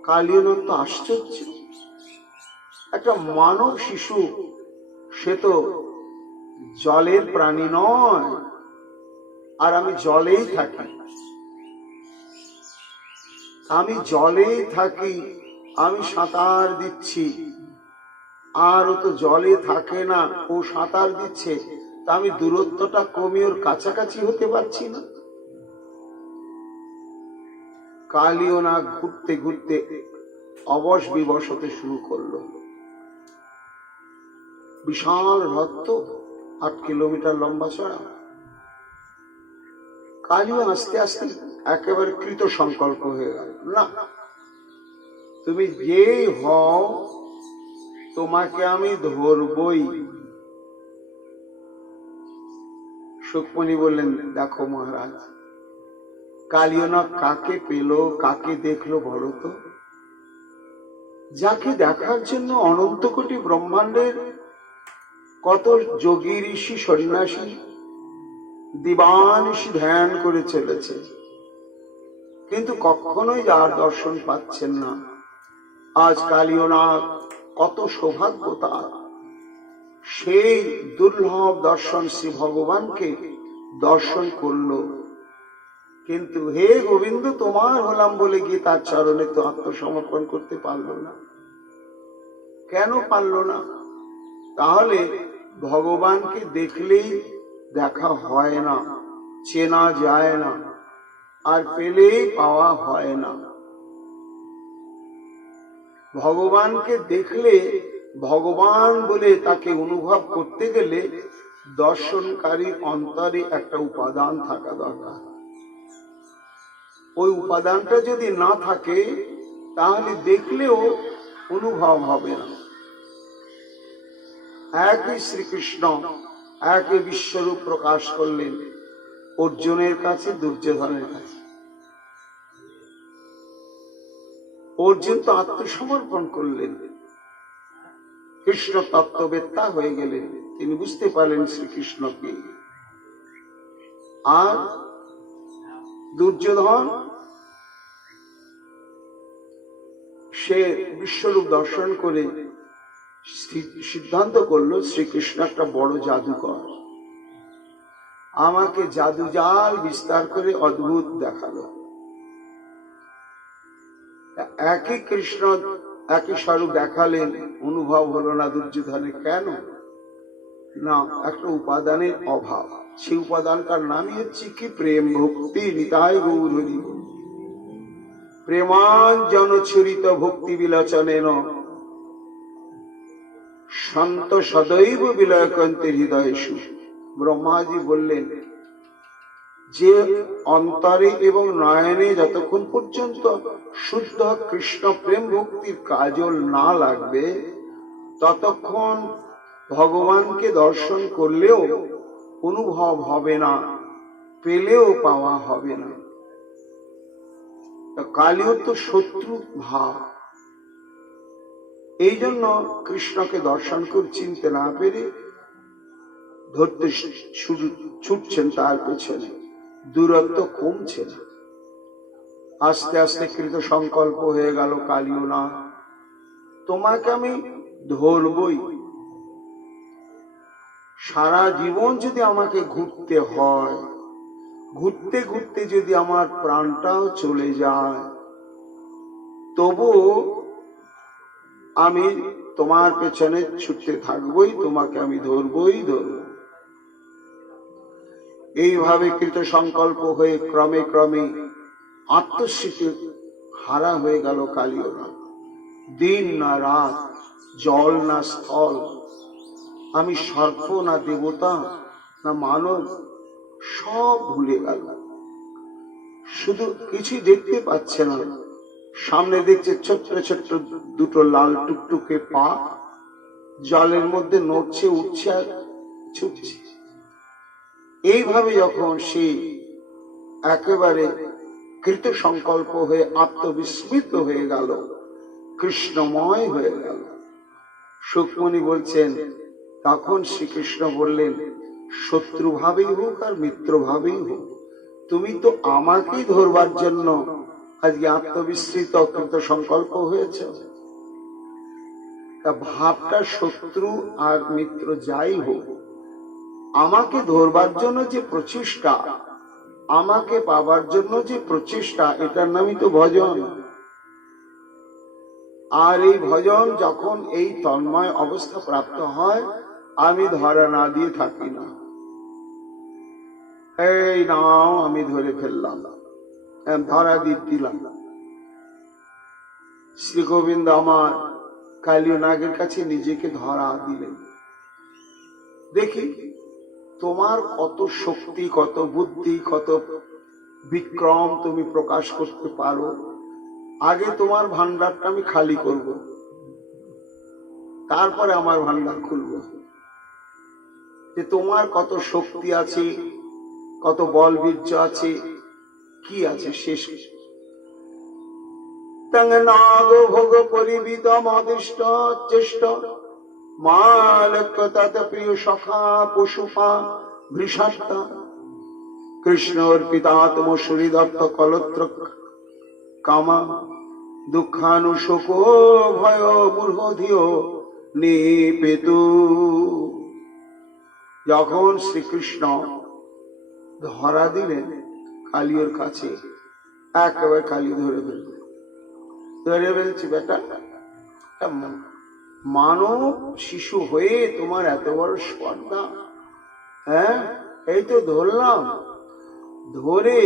কালীয়নাথ তো আশ্চর্য, একটা মানব শিশু, সে তো জলের প্রাণী নয়, আর আমি জলেই থাকি, আমি সাঁতার দিচ্ছি, আর ও তো জলে থাকে না, ও সাঁতার দিচ্ছে, তা আমি দূরত্বটা কমিয়ে ওর কাছাকাছি হতে পারছি না। কালীয়নাথ ঘুরতে ঘুরতে অবশ বিবশ হতে শুরু করলো। বিশাল হ্রদ তো, 8 কিলোমিটার লম্বা চড়া। কালীয় আস্তে আস্তে একেবারে কৃত সংকল্প হয়ে গেল, না, তুমি যেই হও তোমাকে আমি ধরবই। সুকমণি বললেন, দেখো মহারাজ, কালীয়নাথ কাকে পেল, কাকে দেখলো বলো তো? যাকে দেখার জন্য অনন্ত কোটি ব্রহ্মাণ্ডের কত যোগী ঋষি সন্ন্যাসী দিবানিশি ধ্যান করে চলেছে, কিন্তু কখনোই যার দর্শন পাচ্ছেন না। আজ কালীয়নাথ কত সৌভাগ্য তার, সেই দুর্লভ দর্শন শ্রী ভগবানকে দর্শন করলো। কিন্তু হে গোবিন্দ তোমার হলাম বলে গিয়ে তার চরণে তো আত্মসমর্পণ করতে পারলো না। কেন পারলো না? তাহলে ভগবানকে দেখলেই দেখা হয় না, চেনা যায় না, আর পেলেই পাওয়া হয় না। ভগবানকে দেখলে, ভগবান বলে তাকে অনুভব করতে গেলে দর্শনকারীর অন্তরে একটা উপাদান থাকা দরকার। ওই উপাদানটা যদি না থাকে তাহলে দেখলেও অনুভব হবে না। একই শ্রীকৃষ্ণ একই বিশ্বরূপ প্রকাশ করলেন অর্জুনের কাছে, দুর্যোধনের কাছে। অর্জুন তো আত্মসমর্পণ করলেন, কৃষ্ণ তত্ত্ববেত্তা হয়ে গেলেন, তিনি বুঝতে পারলেন শ্রীকৃষ্ণকে। আর দুর্যোধন সে বিশ্বরূপ দর্শন করে সিদ্ধান্ত করলো শ্রীকৃষ্ণ একটা বড় জাদুকর, আমাকে জাদু জাল বিস্তার করে অদ্ভুত দেখালো। একই কৃষ্ণ একই স্বরূপ দেখালেন, অনুভব হলো না দুর্যোধনের। কেন না? একটা উপাদানের অভাব। সেই উপাদানটার নামই হচ্ছে কি? প্রেম ভক্তি। নিতাই গৌর হরি। প্রেমাঞ্জন ছুরিত ভক্তি বিলোচনেন সন্ত সদৈব বিলয়কন্তে হৃদয়েষু। ব্রহ্মাজি বললেন যে অন্তরে এবং নয়নে যতক্ষণ পর্যন্ত শুদ্ধ কৃষ্ণ প্রেম ভক্তির কাজল না লাগবে ততক্ষণ ভগবানকে দর্শন করলেও অনুভব হবে না, পেলেও পাওয়া হবে না। কালীয় তো শত্রু ভাব, এই জন্য কৃষ্ণকে দর্শন করে চিনতে না পেরে ধরতে ছুটছেন তার পেছনে, দূরত্ব কমছে না। আস্তে আস্তে কৃত সংকল্প হয়ে গেল কালীয় না। তোমাকে আমি ধরবই। সারা জীবন যদি আমাকে ঘুরতে হয়, ঘুরতে ঘুরতে যদি আমার প্রাণটাও চলে যায়, তবু আমি তোমার পেছনে ছুটতে থাকবই, তোমাকে আমি ধরবই ধরব। এইভাবে কৃত সংকল্প হয়ে ক্রমে ক্রমে আত্মস্মৃতি হারা হয়ে গেল কালিয়রা। দিন না রাত, জল না স্থল, আমি সর্প না দেবতা না মানব, সব ভুলে গেল। শুধু কিছু দেখতে পাচ্ছে না, সামনে দেখছে ছোট্ট ছোট্ট দুটো লাল টুকটুকে পা জলের মধ্যে নড়ছে, উঠছে আর ছুটছে। এইভাবে যখন সে একেবারে কৃত সংকল্প হয়ে আত্মবিস্মৃত হয়ে গেল, কৃষ্ণময় হয়ে গেল, সুখমণি বলছেন, তখন শ্রীকৃষ্ণ বললেন, শত্রু ভাবেই হোক আর মিত্র ভাবেই হোক, তুমি তো আমাকেই ধরবার জন্য আজকে আত্মবিস্মৃত কৃত সংকল্প হয়েছে। তা ভাবটা শত্রু আর মিত্র যাই হোক, আমাকে ধরবার জন্য যে প্রচেষ্টা, আমাকে পাবার জন্য যে প্রচেষ্টা, এটার নামই তো ভজন। আর এই ভজন যখন এই তন্ময় অবস্থা প্রাপ্ত হয়, আমি ধরা না দিয়ে থাকি না। এই নাও, আমি ধরে ফেললাম, ধরা দিয়ে দিলাম। শ্রী গোবিন্দ আমার কালীয় নাগের কাছে নিজেকে ধরা দিলেন। দেখি তোমার কত শক্তি, কত বুদ্ধি, কত বিক্রম তুমি প্রকাশ করতে পারো। আগে তোমার ভান্ডারটা আমি খালি করব, তারপরে আমার ভান্ডার খুলব, যে তোমার কত শক্তি আছে, কত বল বীর্য আছে, কি আছে শেষ। নাগ ভোগ পরিবিদম অদিষ্ট চেষ্ট মালক্যত প্রিয় সখা পশুপা ভৃষাত্তা কৃষ্ণ অর্পিতাত্ম সুহৃদত্ত কলত্র কামা দুঃখানুশোক ভয় মূর্ধধিও নিপেতু। যখন শ্রীকৃষ্ণ ধরা দিলেন কালিয়র কাছে, একেবারে কালী ধরে ফেলবে, ধরে ফেলছি, বেটা মানব শিশু হয়ে তোমার এত বড় স্পর্ধা, হ্যাঁ, এই তো ধরলাম। ধরে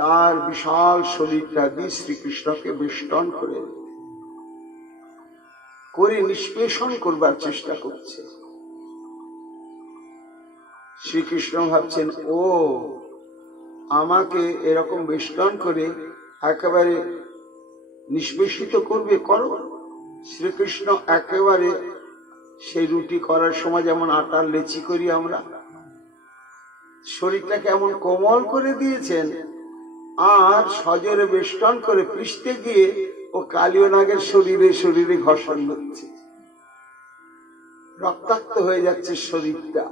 তার বিশাল শরীরটা দিয়ে শ্রীকৃষ্ণকে বেষ্টন করে নিষ্পেষণ করবার চেষ্টা করছে। শ্রীকৃষ্ণ ভাবছেন, ও আমাকে এরকম বেষ্টন করে একেবারে নিষ্পেষিত করবে, করো। শ্রীকৃষ্ণ একেবারে সেই রুটি করার সময় যেমন আটার লেচি করি আমরা, শরীরটাকে এমন কোমল করে দিয়েছেন, আর সজরে বেষ্টন করে পিষতে গিয়ে ও কালীয় নাগের শরীরে শরীরে ঘর্ষণ হচ্ছে, রক্তাক্ত হয়ে যাচ্ছে শরীরটা।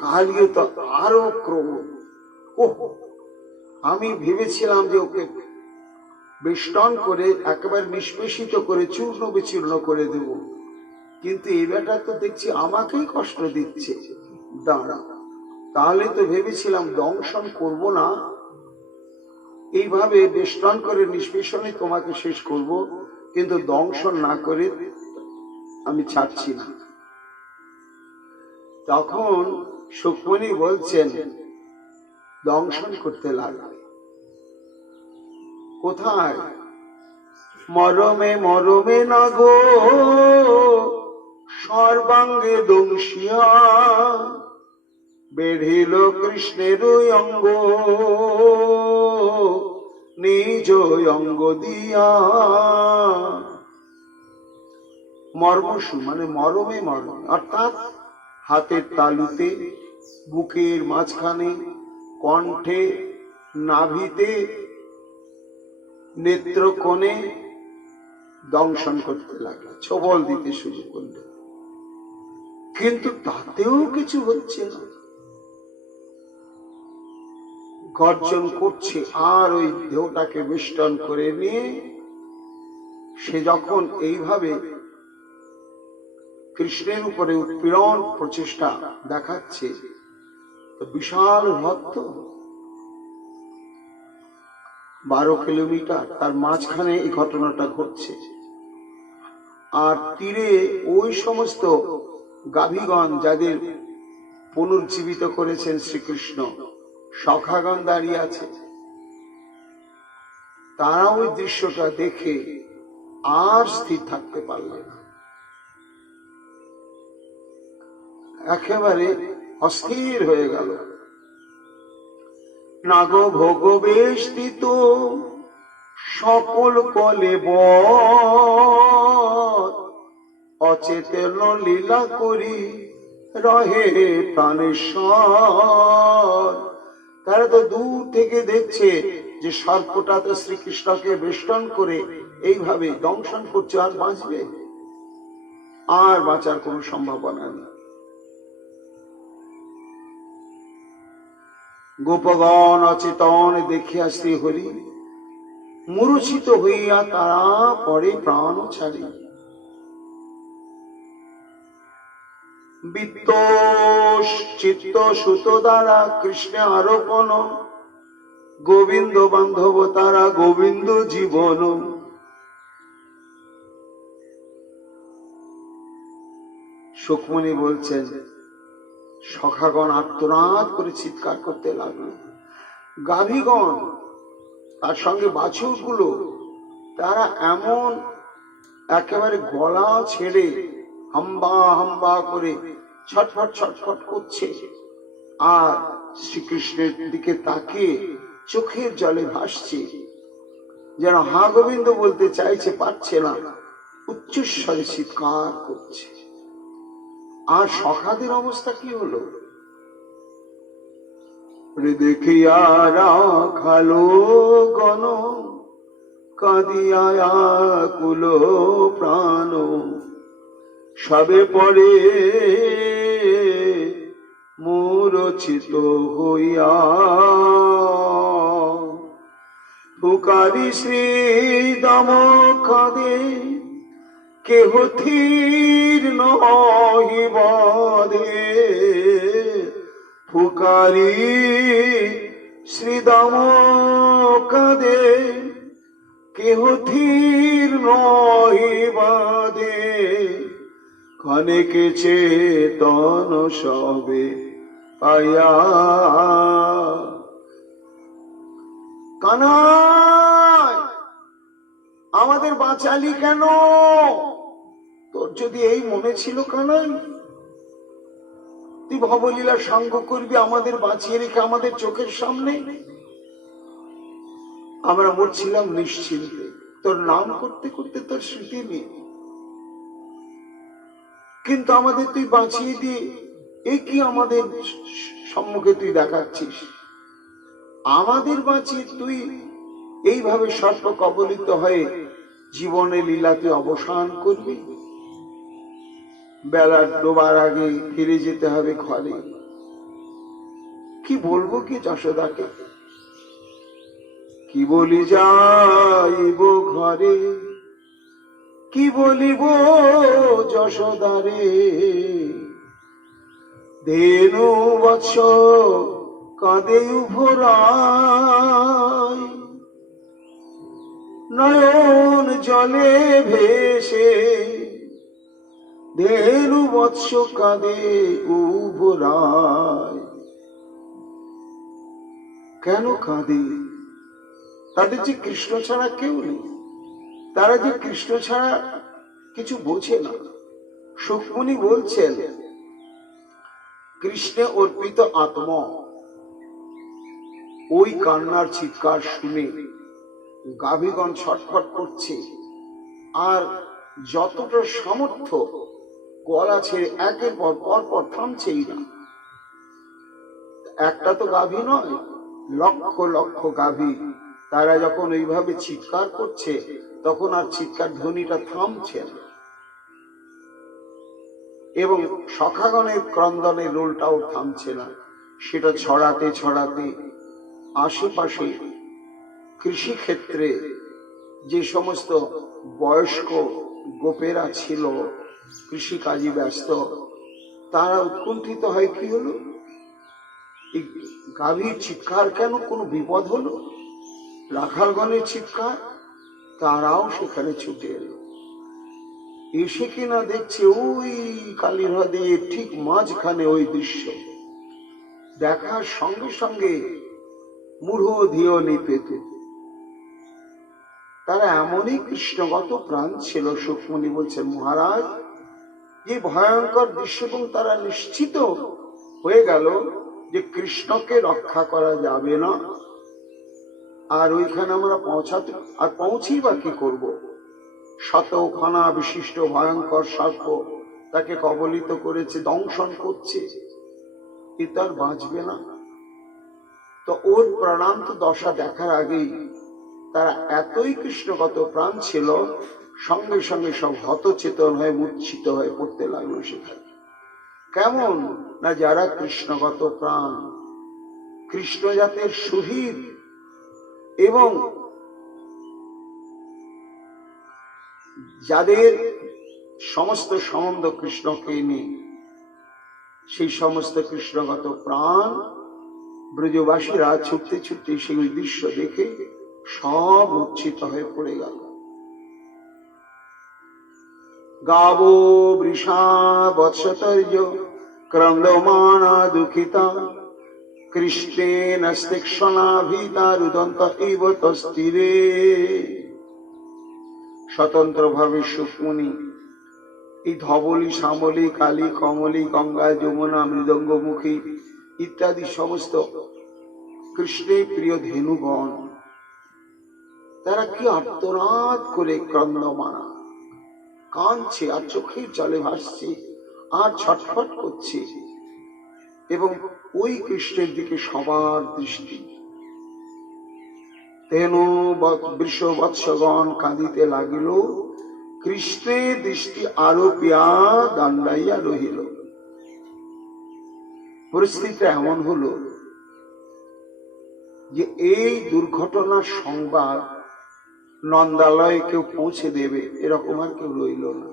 কালীয় তো আরো ক্রোধ। আমি ভেবেছিলাম যে ওকে বেষ্টন করে একেবারে নিষ্পেষিত করে চূর্ণ বিচূর্ণ করে দেব, কিন্তু এই বেটা তো দেখছি আমাকেই কষ্ট দিচ্ছে। দাঁড়া, তাহলে তো ভেবেছিলাম দংশন করব না, এইভাবে বেষ্টন করে নিষ্পেষণে তোমাকে শেষ করব, কিন্তু দংশন না করে আমি ছাড়ছি না। তখন সুখমণি বলছেন, দংশন করতে লাগবে। কোথায়? মরমে মরমে না গো সর্বাঙ্গে দংশিয়া বেঢ়িল কৃষ্ণের অঙ্গ নিজ অঙ্গ দিয়া। মর্মসু মানে মরমে মরমে, অর্থাৎ হাতের তালুতে, বুকের মাঝখানে, কণ্ঠে, নাভিতে, নেত্রকোণে দংশন করতে লাগলো, ছোবল দিতে শুরু করলো। কিন্তু তাতেও কিছু হচ্ছে না, গর্জন করছে। আর ওই দেহটাকে বেষ্টন করে নিয়ে সে যখন এইভাবে কৃষ্ণের উপরে উৎপীড়ন প্রচেষ্টা দেখাচ্ছে, তো বিশাল হ্রদ তো 12 কিলোমিটার, তার মাঝখানে এই ঘটনাটা ঘটছে। আর তীরে ওই সমস্ত গাভীগণ যাদের পুনর্জীবিত করেছেন শ্রীকৃষ্ণ, সখাগণ দাঁড়িয়ে আছে। তারা ওই দৃশ্যটা দেখে আর স্থির থাকতে পারলেন না, একেবারে অস্থির হয়ে গেল। নাগ ভোগবেষ্টিত সকল কলে অচেতন লীলা করি রহে প্রাণেশ্বর। তারা তো দূর থেকে দেখছে যে সর্পটা তো শ্রীকৃষ্ণকে বেষ্টন করে এইভাবে দংশন করছে, আর বাঁচবে? আর বাঁচার কোন সম্ভাবনা নেই। গোপগণ অচেতন দেখিয়া শ্রীহরি মূর্ছিত হইয়া তারা পরে প্রাণ ছাড়ি। বিত্তোষ চিত্ত সুত দ্বারা কৃষ্ণে আরোপণ, গোবিন্দ বান্ধব তারা গোবিন্দ জীবন। সুখমণি বলছেন, সখাগণ আর্তনাদ করে চিৎকার করতে লাগলো। গাভীগণ তার সঙ্গে বাছুরগুলো তারা এমন একেবারে গলা ছেড়ে হাম্বা হাম্বা করে ছটফট ছটফট করছে, আর শ্রীকৃষ্ণের দিকে তাকিয়ে চোখের জলে ভাসছে, যেন হা গোবিন্দ বলতে চাইছে, পারছে না, উচ্চস্বরে চিৎকার করছে। আর সখাদের অবস্থা কি হলো? দেখিয়া রাখালো গণ কাঁদিয়া কুল প্রাণ, সবে পরে মূর্ছিত হইয়া পুকারি শ্রী দাম কাঁদে কেহ থির নহি বাঁধে। পুকারি শ্রীদাম কাঁদে কেহ থির নহি বাঁধে। ক্ষণেকে চেতন সবে পাইয়া। কানাই, আমাদের বাঁচালি কেন? তোর যদি এই মনে ছিল কানাই, তুই ভবলীলা সঙ্গ করবি, আমাদের বাঁচিয়ে রেখে আমাদের চোখের সামনে আমরা মরছিলাম নিশ্চিন্তে, তোর নাম করতে করতে তোর স্মৃতি নেই, কিন্তু আমাদের তুই বাঁচিয়ে দিয়ে এ কি আমাদের সম্মুখে তুই দেখাচ্ছিস? আমাদের বাঁচিয়ে তুই এইভাবে সর্প কবলিত হয়ে জীবনে লীলা তুই অবসান করবি। বেলার ডোবার আগে ফিরে যেতে হবে ঘরে। কি বলবো কি যশোদাকে? কি বলি যাইব ঘরে, কি বলিব যশোদারে? ধেনু বৎস কাঁদে উভরায়, নয়ন জলে ভেসে ধেনু বৎস কাঁদে উভরায়। কেন কাঁদে? তাদের যে কৃষ্ণ ছাড়া কেউ নেই, তারা যে কৃষ্ণ ছাড়া কিছু বোঝে না। সুখমণি বলছেন, কৃষ্ণে অর্পিত আত্মা ওই কান্নার চিৎকার শুনে গাভীগণ ছটফট করছে, আর যতটা সামর্থ্য গলা ছেড়ে একের পর পর থামছেই না। একটা তো গাভী নয়, লক্ষ লক্ষ গাভী, তারা যখন এইভাবে চিৎকার করছে তখন আর চিৎকার ধ্বনিটা থামছে না, এবং সখাগণের ক্রন্দনের রোলটাও থামছে না। সেটা ছড়াতে ছড়াতে আশেপাশে কৃষিক্ষেত্রে যে সমস্ত বয়স্ক গোপেরা ছিল কৃষিকাজে ব্যস্ত, তারা উৎকণ্ঠিত হয়, কি হলো, এই গাভীর চিৎকার কেন, কোনো বিপদ হলো? রাখালগণের চিৎকার, তারাও সেখানে ছুটে এলো। এসে কিনা দেখছে ওই কালীর হ্রদে ঠিক মাঝখানে ওই দৃশ্য দেখার সঙ্গে সঙ্গে মূঢ় ধিয় নিপেত। তারা এমনই কৃষ্ণগত প্রাণ ছিল। সুখমণি বলছেন, মহারাজ, যে ভয়ঙ্কর দৃশ্য, এবং তারা নিশ্চিত হয়ে গেল যে কৃষ্ণকে রক্ষা করা যাবে না, আর ওইখানে আমরা পৌঁছেই বা কি করবো? শতখানা বিশিষ্ট ভয়ঙ্কর সর্প তাকে কবলিত করেছে, দংশন করছে, এ তার বাঁচবে না। তো ওর প্রাণান্ত দশা দেখার আগেই তারা এতই কৃষ্ণগত প্রাণ ছিল, সঙ্গে সঙ্গে সব হতচেতন হয়ে মূর্ছিত হয়ে পড়তে লাগলো সেখানে। কেমন না, যারা কৃষ্ণগত প্রাণ, কৃষ্ণ জাতের শহীদ, এবং যাদের সমস্ত সম্বন্ধ কৃষ্ণকে নিয়ে, সেই সমস্ত কৃষ্ণগত প্রাণ ব্রজবাসীরা ছুটতে ছুটতে সেই দৃশ্য দেখে সব মূর্ছিত হয়ে পড়ে গেল। গাবো বৃষা বৎসতর্য ক্রন্দমানা দুঃখিতা কৃষ্ণেন তীক্ষ্ণাভিতা রুদন্ত ইব তস্থিরে। স্বতন্ত্র ভাবে সুখমণি এই ধবলী, শ্যামলী, কালী, কমলী, গঙ্গা, যমুনা, মৃদঙ্গমুখী ইত্যাদি সমস্ত কৃষ্ণের প্রিয় ধেনুগণ, তারা কি আর্তনাদ করে ক্রন্দমানা, কাঁদছে, আর চোখের জলে ভাসছে, আর ছটফট করছে, এবং ওই কৃষ্ণের দিকে সবার দৃষ্টি। তেন বৃষবৎসগণ কাঁদিতে লাগিল, কৃষ্ণের দৃষ্টি আরোপিয়া দাণ্ডাইয়া রহিল। পরিস্থিতি এমন হলো যে এই দুর্ঘটনার সংবাদ নন্দালয়ে কেউ পৌঁছে দেবে এরকম আর কেউ রইল না।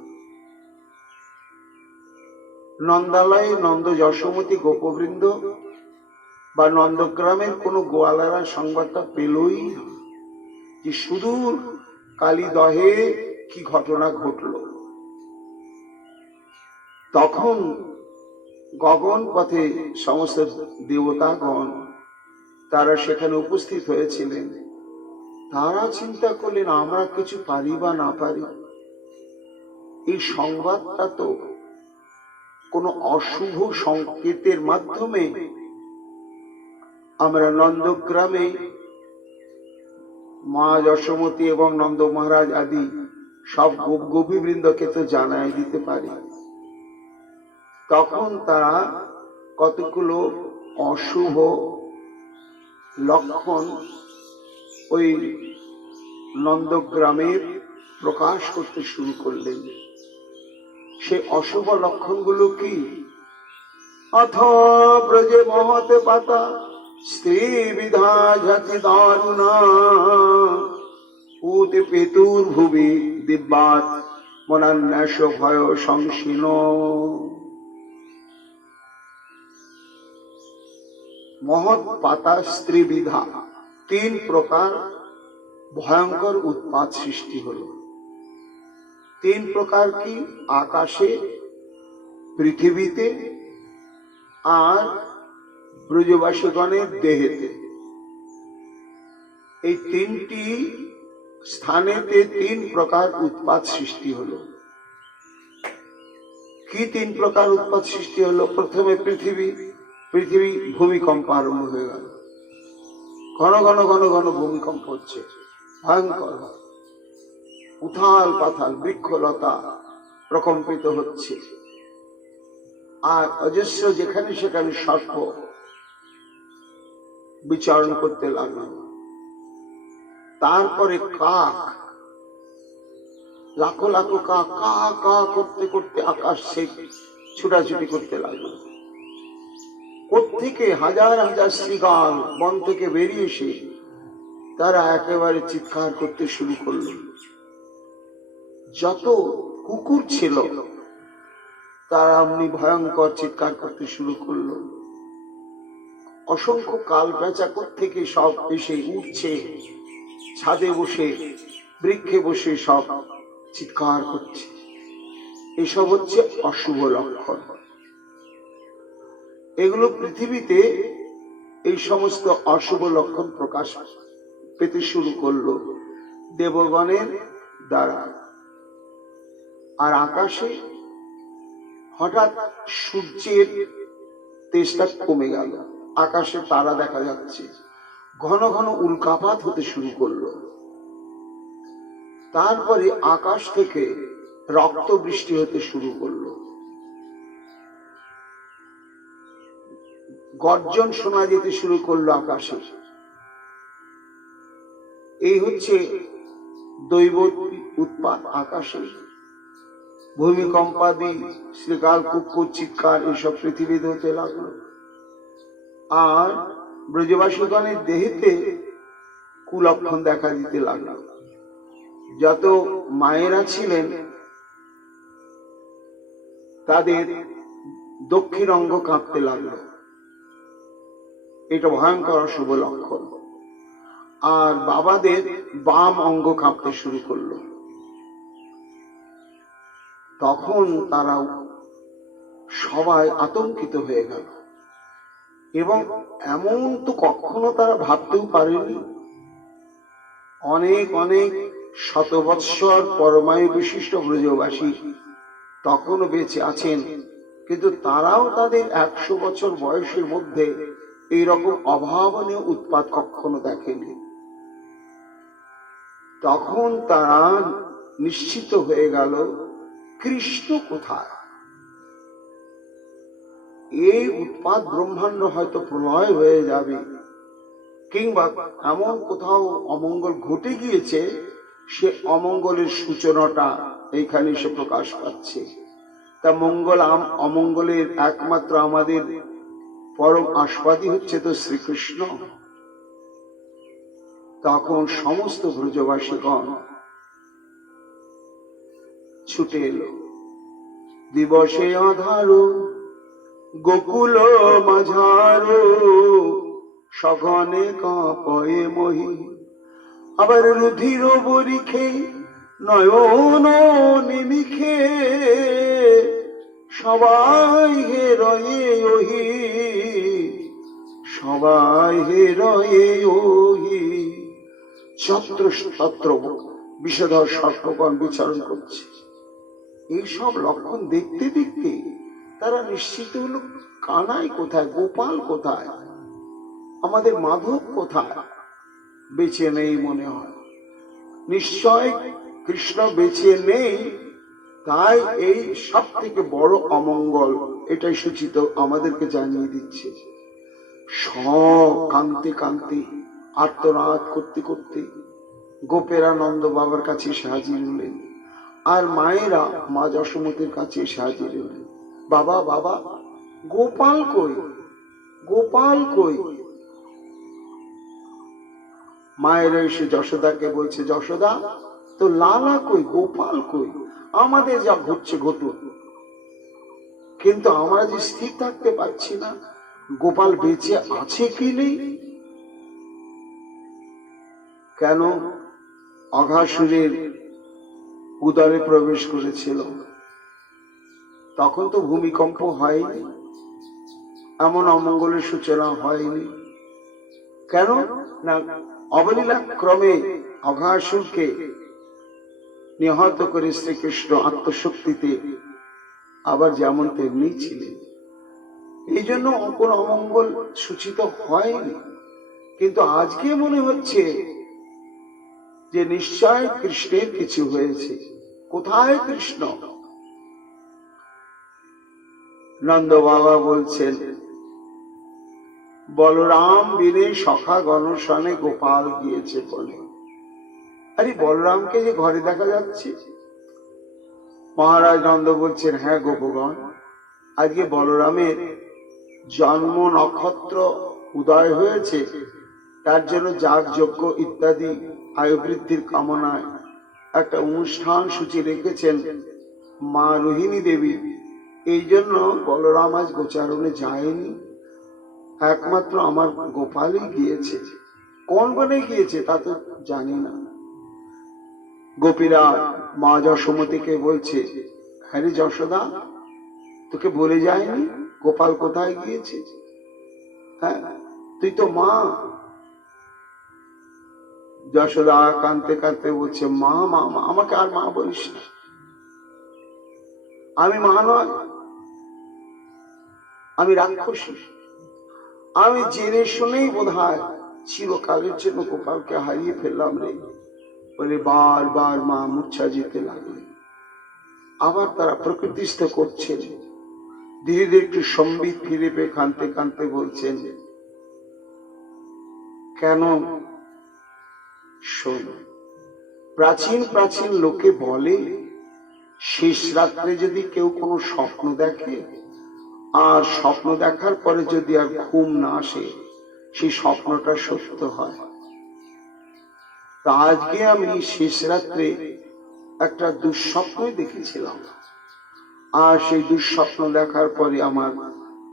নন্দালয়ে নন্দ যশোমতী গোপবৃন্দ বা নন্দগ্রামের কোন গোয়ালারা সংবাদটা পেলই না যে সুদূর কালীদহে কি ঘটনা ঘটল। তখন গগন পথে সমস্ত দেবতাগণ তারা সেখানে উপস্থিত হয়েছিলেন। তারা চিন্তা করলেন, আমরা কিছু পারি বা না পারি, এই সংবাদটা তো কোন অশুভ সংকেতের মাধ্যমে আমরা নন্দগ্রামে মা যশোমতী এবং নন্দ মহারাজ আদি সব গোপীবৃন্দকে তো জানাই দিতে পারি। তখন তারা কতগুলো অশুভ লক্ষণ ওই নন্দগ্রামের প্রকাশ করতে শুরু করলেন। সে অশুভ লক্ষণগুলো কি? অথ ব্রজে মহতে পাতা স্ত্রী বিধা ঝাতি দারুণা উত পেতুর ভুবি দিব্যাত মনান্যাস ভয় সংসীন। মহৎ পাতা স্ত্রী বিধা, তিন প্রকার ভয়ঙ্কর উৎপাত সৃষ্টি হলো। তিন প্রকার কি? আকাশে, পৃথিবীতে, আর ব্রজবাসীগণের দেহেতে। এই তিনটি স্থানেতে তিন প্রকার উৎপাত সৃষ্টি হলো। কি তিন প্রকার উৎপাত সৃষ্টি হলো? প্রথমে পৃথিবী ভূমিকম্প আরম্ভ হয়ে গেল। ঘন ঘন ঘন ঘন ভূমিকম্প হচ্ছে, ভয়ঙ্কর, উথাল পাথাল বৃক্ষলতা প্রকম্পিত হচ্ছে, আর অজস্র যেখানে সেখানে সর্প বিচরণ করতে লাগলো। তারপরে কাক, লাখো লাখো কাক কা কা করতে করতে আকাশ সে ছুটাছুটি করতে লাগলো। কোত্থেকে হাজার হাজার শ্রীগাল বন থেকে বেরিয়ে এসে তারা একেবারে চিৎকার করতে শুরু করল। যত কুকুর ছিল তারা এমনি ভয়ঙ্কর চিৎকার করতে শুরু করলো। অসংখ্য কাল পেঁচা থেকে সব এসে উঠছে, ছাদে বসে বৃক্ষে বসে সব চিৎকার করছে। এসব হচ্ছে অশুভ লক্ষণ। এগুলো পৃথিবীতে এই সমস্ত অশুভ লক্ষণ প্রকাশ পেতে শুরু করলো দেবগণের দ্বারা। আর আকাশে হঠাৎ সূর্যের তেজটা কমে গেল, আকাশে তারা দেখা যাচ্ছে, ঘন ঘন উল্কাপাত হতে শুরু করলো। তারপরে আকাশ থেকে রক্ত বৃষ্টি হতে শুরু করলো, গর্জন শোনা যেতে শুরু করলো আকাশে। এই হচ্ছে দৈব উৎপাত আকাশে। ভূমিকম্পাদি, শ্রীকাল কুকুর চিৎকার এসব পৃথিবীতে হতে লাগলো। আর ব্রজবাসীগণের দেহেতে কুলক্ষণ দেখা দিতে লাগলো। যত মায়েরা ছিলেন তাদের দক্ষিণ অঙ্গ কাঁপতে লাগলো, এটা ভয়ঙ্কর অশুভ লক্ষণ। আর বাবাদের বাম অঙ্গ কাঁপতে শুরু করলো। তখন তারা সবাই আতঙ্কিত হয়ে গেল, এবং এমন তো কখনো তারা ভাবতেও পারেনি। অনেক অনেক শত বৎসর পরমায়ু বিশিষ্ট ব্রজবাসী তখনও বেঁচে আছেন, কিন্তু তারাও তাদের 100 বছর বয়সের মধ্যে এইরকম অভাবনীয় উৎপাত কখনো দেখেনি। তখন তারা নিশ্চিত হয়ে গেল কৃষ্ণ কোথায়। এই উৎপাত ব্রহ্মাণ্ড হয়তো প্রলয় হয়ে যাবে, কিংবা এমন কোথাও অমঙ্গল ঘটে গিয়েছে, সে অমঙ্গলের সূচনাটা এইখানে এসে প্রকাশ পাচ্ছে। তা মঙ্গল অমঙ্গলের একমাত্র আমাদের পরম আস্বাদী হচ্ছে তো শ্রীকৃষ্ণ। তখন সমস্ত ব্রজবাসীগণ ছুটে এলো। দিবসে আধারো গোকুল মাঝারো, সঘনে কাঁপয়ে মহি। আবার রুধির বরিখে নয়ন নিমিখে, সবাই হে রয়ে ওহি, সবাই হে রয়ে ওহি। ছত্র ছত্র বিষধর সর্পগণ বিচরণ করছে। এইসব লক্ষণ দেখতে দেখতে তারা নিশ্চিত হলো কানাই কোথায়, গোপাল কোথায়, আমাদের মাধব কোথায়। বেঁচে নেই মনে হয়, নিশ্চয় কৃষ্ণ বেঁচে নেই। তাই এই সব থেকে বড় অমঙ্গল এটাই সূচিত আমাদেরকে জানিয়ে দিচ্ছে। সব কাঁদতে কাঁদতে আর্তনাদ করতে করতে গোপেরা নন্দ বাবার কাছে এসে হাজির হলেন, আর মায়েরা মা যশোমতীর কাছে এসে হাজির হলেন। বাবা বাবা, গোপাল কই, গোপাল কই। মায়েরা এসে যশোদাকে বলছে, যশোদা তো লালা কই, গোপাল কই, আমাদের যা ঘটছে ঘটুক, কিন্তু আমরা যে স্থির থাকতে পারছি না, গোপাল বেঁচে আছে কি নেই। কেন? অঘাসুরের উদরে প্রবেশ করেছিল, তখন তো ভূমিকম্প হয়নি, এমন অমঙ্গলের সূচনা হয়নি। কেন না, অবলীলা ক্রমে অঘাসুরকে নিহত করে শ্রীকৃষ্ণ আত্মশক্তিতে আবার যেমন তেমনি ছিলেন। এই জন্য কোন অমঙ্গল সূচিত হয়নি। কিন্তু আজকে মনে হচ্ছে যে নিশ্চয় কৃষ্ণের কিছু হয়েছে। কোথায় কৃষ্ণ? নন্দ বাবা বলছেন, বলরাম বিনে সখা গণসনে গোপাল গিয়েছে বলে। আরে বলরামকে যে ঘরে দেখা যাচ্ছে। মহারাজ নন্দ বলছেন, হ্যাঁ গোপগণ, আজকে বলরামের জন্ম নক্ষত্র উদয় হয়েছে, তার জন্য যাগ যজ্ঞ ইত্যাদি আয়ু বৃদ্ধির কামনায় একটা অনুষ্ঠান সূচি রেখেছেন মা রোহিণী দেবী। এই জন্য বলরাম আজ গোচারণে যায়নি, একমাত্র আমার গোপালই গিয়েছে। কোন বনে গিয়েছে তা তো জানি না। গোপীরা মা যশোমতীকে বলছে, হ্যাঁ রে যশোদা, তোকে বলে যায়নি গোপাল কোথায় গিয়েছে? হ্যাঁ, তুই তো মা। যশোদা কাঁদতে কাঁদতে বলছে, মা মা মা, আমাকে আর মা বলিস না, আমি মা নয়, আমি রাক্ষসী। আমি জেনে শুনেই বোধহয় চিরকালের জন্য গোপালকে হারিয়ে ফেললাম রে বলে বারবার মা মূর্ছা যেতে লাগলেন। আবার তারা প্রকৃতিস্থ করছেন। ধীরে ধীরে একটু সম্বিত ফিরে পেয়ে কাঁদতে কাঁদতে বলছেন, কেন? শোন, প্রাচীন প্রাচীন লোকে বলে শেষ রাত্রে যদি কেউ কোনো স্বপ্ন দেখে, আর স্বপ্ন দেখার পরে যদি আর ঘুম না আসে, সেই স্বপ্নটা সত্য হয়। তা আজকে আমি শেষ রাত্রে একটা দুঃস্বপ্নই দেখেছিলাম, আর সেই দুঃস্বপ্ন দেখার পরে আমার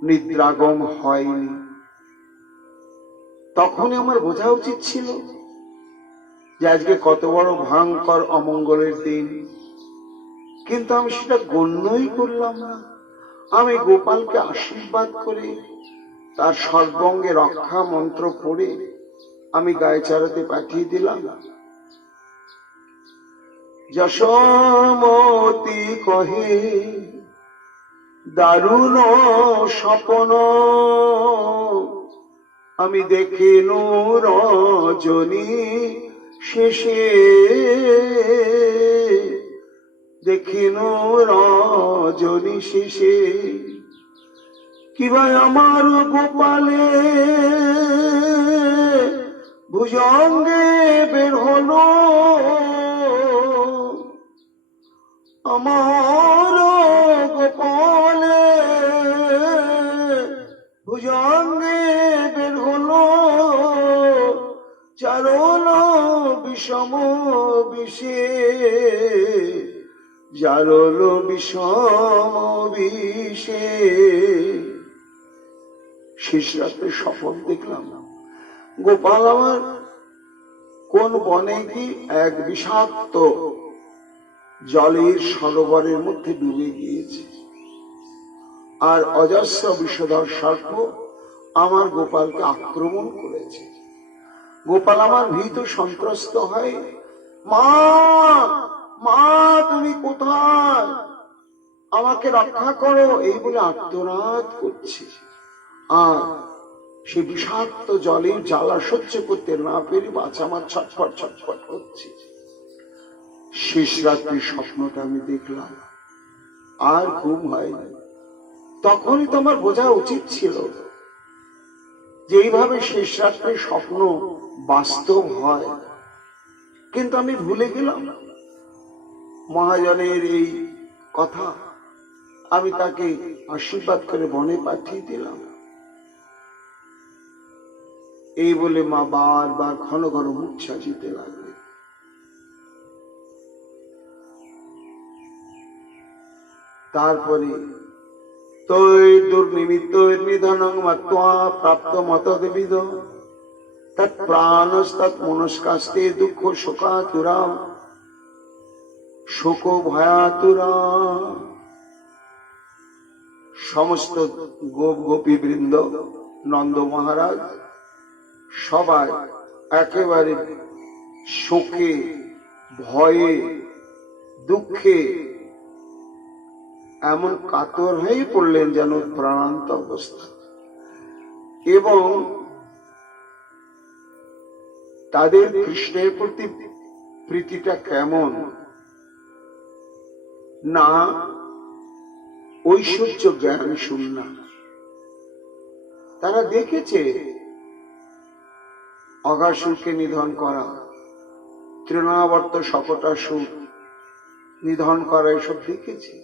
নিদ্রাগম হয়নি। তখনই আমার বোঝা উচিত ছিল যে আজকে কত বড় ভয়ঙ্কর অমঙ্গলের দিন, কিন্তু আমি সেটা গণ্যই করলাম না। আমি গোপালকে আশীর্বাদ করে তার সর্বঙ্গে রক্ষা মন্ত্র পড়ে আমি গায়ে চারাতে পাঠিয়ে দিলাম। যশোমতী কহে দারুণ স্বপ্ন আমি দেখিনু রজনী শেষে, দেখিনু রজনী শেষে, কিবা আমার গোপালে ভুজঙ্গে বের হলো, আমার গোপালে ভুজঙ্গে বের হলো, চারণ বিষম বিষে, জারল বিষম বিষে। শেষ রাত্রে স্বপ্ন দেখলাম গোপাল আমার কোন বনে কি এক বিষাক্ত জলের সরোবরের মধ্যে ডুবে গিয়েছে, আর অজস্র বিষধর সর্প আমার গোপালকে আক্রমণ করেছে। গোপাল আমার ভীত সন্ত্রস্ত হয়, মা মা তুমি কোথায়, আমাকে রক্ষা করো, এই বলে আর্তনাদ করছে। আর সে বিষাক্ত জলের জ্বালা সহ্য করতে না পেরে বাচ্চা আমার ছটফট ছটফট হচ্ছে। শেষ রাত্রির স্বপ্নটা আমি দেখলাম, আর ঘুম হয়নি। তখনই তো আমার বোঝা উচিত ছিল যে এইভাবে শেষ রাত্রির স্বপ্ন বাস্তব হয়, কিন্তু আমি ভুলে গেলাম মহাজনের এই কথা। আমি তাকে আশীর্বাদ করে বনে পাঠিয়ে দিলাম। এই বলে মা বারবার ঘন ঘন মূর্ছা যেতে লাগবে। তারপরে তৈ দুর্নিমিত্ত নিধনং মাত্বা প্রাপ্ত মতবিদ তৎ প্রাণস্তৎ মনস্কাস্তে দুঃখ শোকাতুরা শোক ভয়াতুরা। সমস্ত গোপ গোপী বৃন্দ, নন্দ মহারাজ সবাই একেবারে শোকে ভয়ে দুঃখে এমন কাতর হয়ে পড়লেন যেন প্রাণান্ত অবস্থা। এবং তাদের কৃষ্ণের প্রতি প্রীতিটা কেমন না, ঐশ্বর্য জ্ঞান শূন্য। তারা দেখেছে অঘাসুরকে নিধন করা, তৃণাবর্ত শকটাসুর নিধন করা, এসব দেখেছে।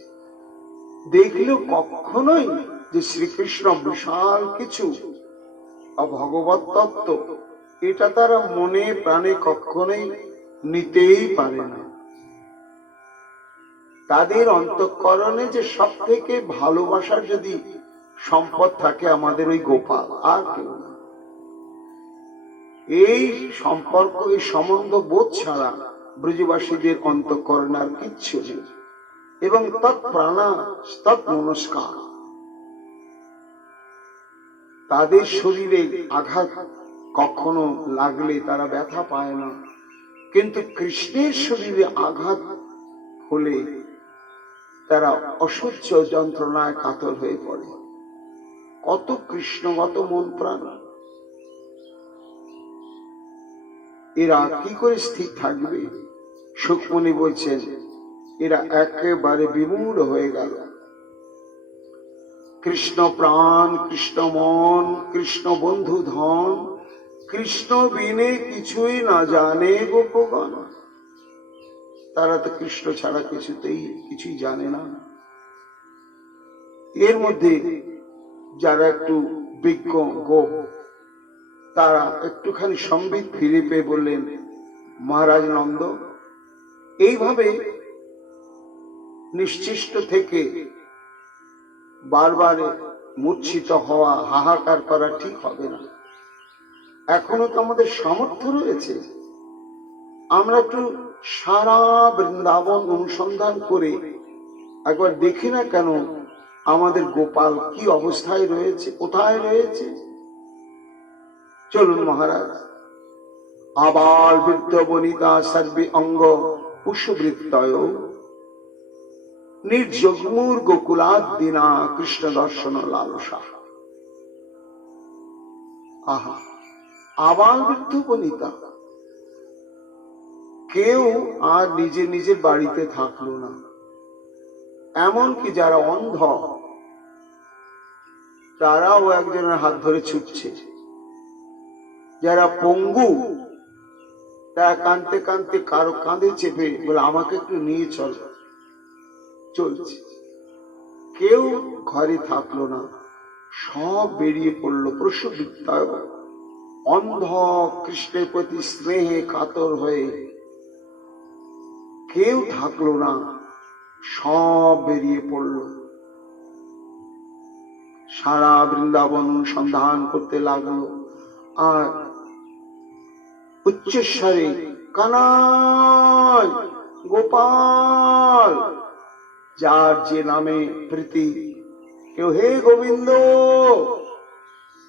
দেখলেও কখনোই যে শ্রীকৃষ্ণ বিশাল কিছু ভগবত তত্ত্ব এটা তারা মনে প্রাণে কখনোই নিতেই পারে না। তাদের অন্তঃকরণে যে সব থেকে ভালোবাসার যদি সম্পদ থাকে আমাদের ওই গোপাল, আর কেউ না। এই সম্পর্ক, এই সম্বন্ধ বোধ ছাড়া ব্রজবাসীদের অন্তঃকরণে আর কিচ্ছু নেই। এবং তৎপ্রাণা তৎমনস্কার, তাদের শরীরে আঘাত কখনো লাগলে তারা ব্যথা পায় না, কিন্তু কৃষ্ণের শরীরে আঘাত হলে তারা অসহ্য যন্ত্রণায় কাতর হয়ে পড়ে। কত কৃষ্ণগত মন প্রাণ, এরা কি করে স্থির থাকবে? সুখমণি বলছেন এরা একেবারে বিমূঢ় হয়ে গেল। কৃষ্ণ প্রাণ, কৃষ্ণ মন, কৃষ্ণ বন্ধু ধন, কৃষ্ণ বিনে কিছুই না জানে গোপগণ। তারা তো কৃষ্ণ ছাড়া কিছুই জানে না। এর মধ্যে যারা একটু বিজ্ঞ গোপ, তারা একটুখানি সম্বিত ফিরে পেয়ে বললেন, মহারাজ নন্দ, এইভাবে নিশ্চিষ্ট থেকে বারবার মূর্ছিত হওয়া, হাহাকার করা ঠিক হবে না। এখনো তো আমাদের সামর্থ্য রয়েছে, আমরা একটু সারা বৃন্দাবন অনুসন্ধান করে একবার দেখি না কেন আমাদের গোপাল কি অবস্থায় রয়েছে, কোথায় রয়েছে। চলুন মহারাজ। আবাল বৃদ্ধ বনিতা সর্বে অঙ্গ পুষ্পবৃত্তয় নির্জগ্মুর গোকুলাদ্দিনা কৃষ্ণ দর্শন লালসা। আহা, আবাল বৃদ্ধ বনিতা, কেউ আর নিজের বাড়িতে থাকলো না। এমনকি যারা অন্ধ, তারাও একজনের হাত ধরে ছুটছে। যারা পঙ্গু, তারা কাঁদতে কাঁদতে কারো কাঁধে চেপে বলে, আমাকে একটু নিয়ে চলছে। কেউ ঘরে থাকলো না, সব বেরিয়ে পড়লো প্রসবৃত্তায়, অন্ধ কৃষ্ণের প্রতি স্নেহে কাতর হয়ে। কেউ থাকলো না, সব বেরিয়ে পড়ল। সারা বৃন্দাবন অনুসন্ধান করতে লাগলো, আর উচ্চস্বরে কানাই, গোপাল, যার যে নামে প্রীতি, কেউ হে গোবিন্দ,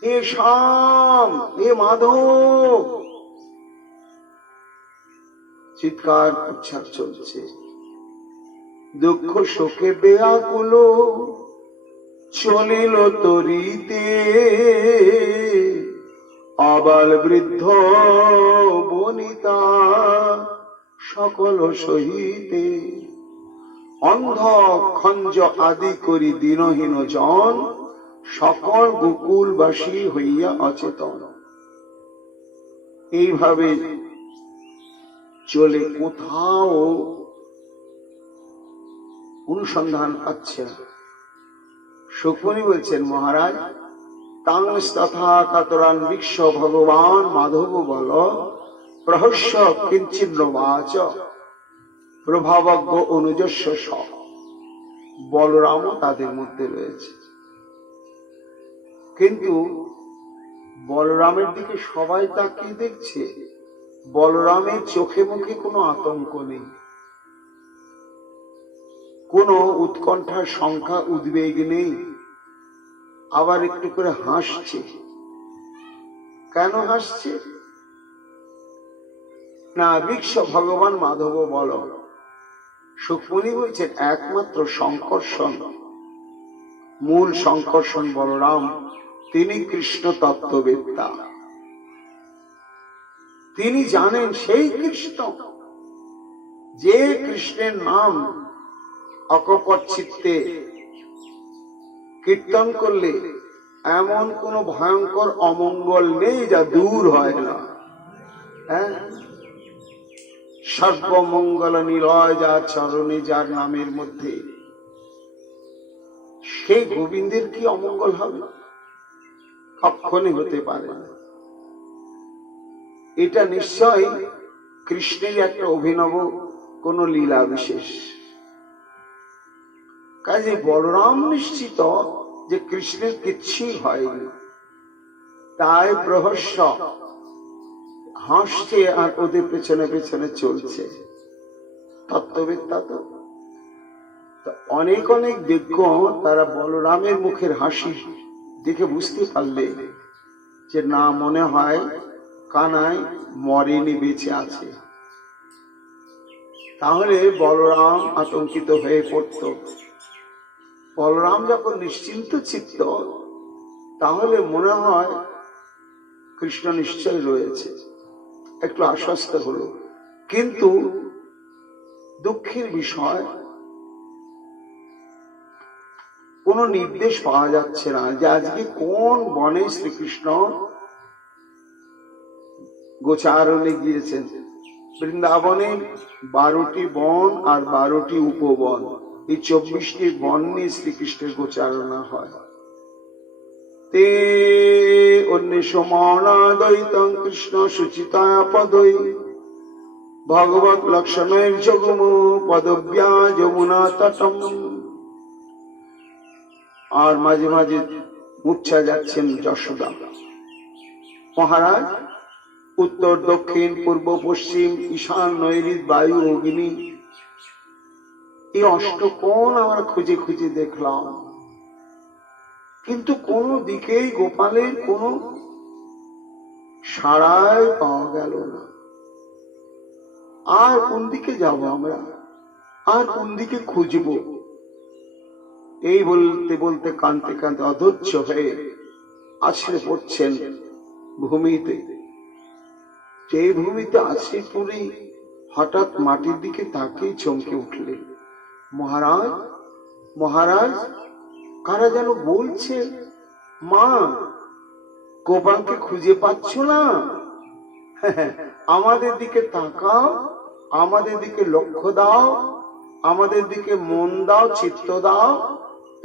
হে শ্যাম, হে মাধব, চিৎকার উচ্চার চলছে। দুঃখ শোকে বেআকুল চলিল তরিতে, আবাল বৃদ্ধ বনিতা সকল সহিতে, অন্ধ খঞ্জ আদি করি দীনহীন জন, সকল গোকুলবাসী হইয়া অচেতন। এইভাবে চলে কোথাও অনুসন্ধান পাচ্ছে না। সুখমণি বলছেন, মহারাজ, তাংস তথা কাতরান বিশ্ব ভগবান মাধব বল, প্রহস্য কিঞ্চিন্ন বাচ প্রভাবজ্ঞ অনুজস্ব স। বলরামও তাদের মধ্যে রয়েছে, কিন্তু বলরামের দিকে সবাই তাকিয়ে দেখছে। বলরামের চোখে মুখে কোনো আতঙ্ক নেই, কোনো উৎকণ্ঠার সংখ্যা উদ্বেগ নেই। আবার একটু করে হাসছে। কেন হাসছে? না, বিশ্ব ভগবান মাধব বল। সুখমণি বলছেন, একমাত্র সংকর্ষণ, মূল সংকর্ষণ বলরাম, তিনি কৃষ্ণ তত্ত্ববেত্তা। তিনি জানেন সেই কৃষ্ণ, যে কৃষ্ণের নাম অকপট চিত্তে কীর্তন করলে এমন কোন ভয়ঙ্কর অমঙ্গল নেই যা দূর হয় না। সর্বমঙ্গল নিলয় যার চরণে, যার নামের মধ্যে, সেই গোবিন্দের কি অমঙ্গল হবে? কখনই হতে পারে না। এটা নিশ্চয় কৃষ্ণের একটা অভিনব কোন লীলা বিশেষ। কাজে বলরাম নিশ্চিত যে কৃষ্ণের কিচ্ছুই হয়নি, তাই প্রহস্য হাসছে আর ওদের পেছনে পেছনে চলছে। তত্ত্ববেত্তা তো অনেক অনেক বিজ্ঞ, তারা বলরামের মুখের হাসি দেখে বুঝতে পারলে যে না, মনে হয় কানাই মরেনি, বেঁচে আছে। তাহলে বলরাম আতঙ্কিত হয়ে পড়ত। বলরাম যখন নিশ্চিন্ত চিত্ত, তাহলে মনে হয় কৃষ্ণ নিশ্চয় রয়েছে, একটু আশ্বস্ত হলো। কিন্তু দুঃখের বিষয়, কোন নির্দেশ পাওয়া যাচ্ছে না যে আজকে কোন বনে শ্রীকৃষ্ণ গোচারণে গিয়েছেন। বৃন্দাবনে 12টি বন আর 12টি উপবন, এই 24টি বন নিয়ে শ্রীকৃষ্ণের গোচারণা হয়। তে অন্বেষমানাদ্বৈতং কৃষ্ণ সুচিতায়া পদৈ ভগবৎ লক্ষ্মণের জগম পদব্যা যমুনা তটম। আর মাঝে মাঝে মূর্ছা যাচ্ছেন যশোদা। মহারাজ উত্তর দক্ষিণ পূর্ব পশ্চিম ঈশান নৈঋত বায়ু অগ্নি, এই অষ্টকোণ আমরা খুঁজে খুঁজে দেখলাম, কিন্তু কোন দিকেই গোপালের কোন সাড়াই পাওয়া গেল না। আর কোন দিকে যাব আমরা, আর কোন দিকে খুঁজব? এই বলতে বলতে কাঁদতে কাঁদতে অধৈর্য হয়ে আছড়ে পড়ছেন ভূমিতে। যে ভূমিতে আছড়ে পড়ে হঠাৎ মাটির দিকে তাকিয়ে চমকে উঠলেন। মহারাজ, মহারাজ, কারা যেন বলছে, মা গোপালকে খুঁজে পাচ্ছ না? আমাদের দিকে তাকাও, আমাদের দিকে লক্ষ্য দাও, আমাদের দিকে মন দাও, চিত্ত দাও,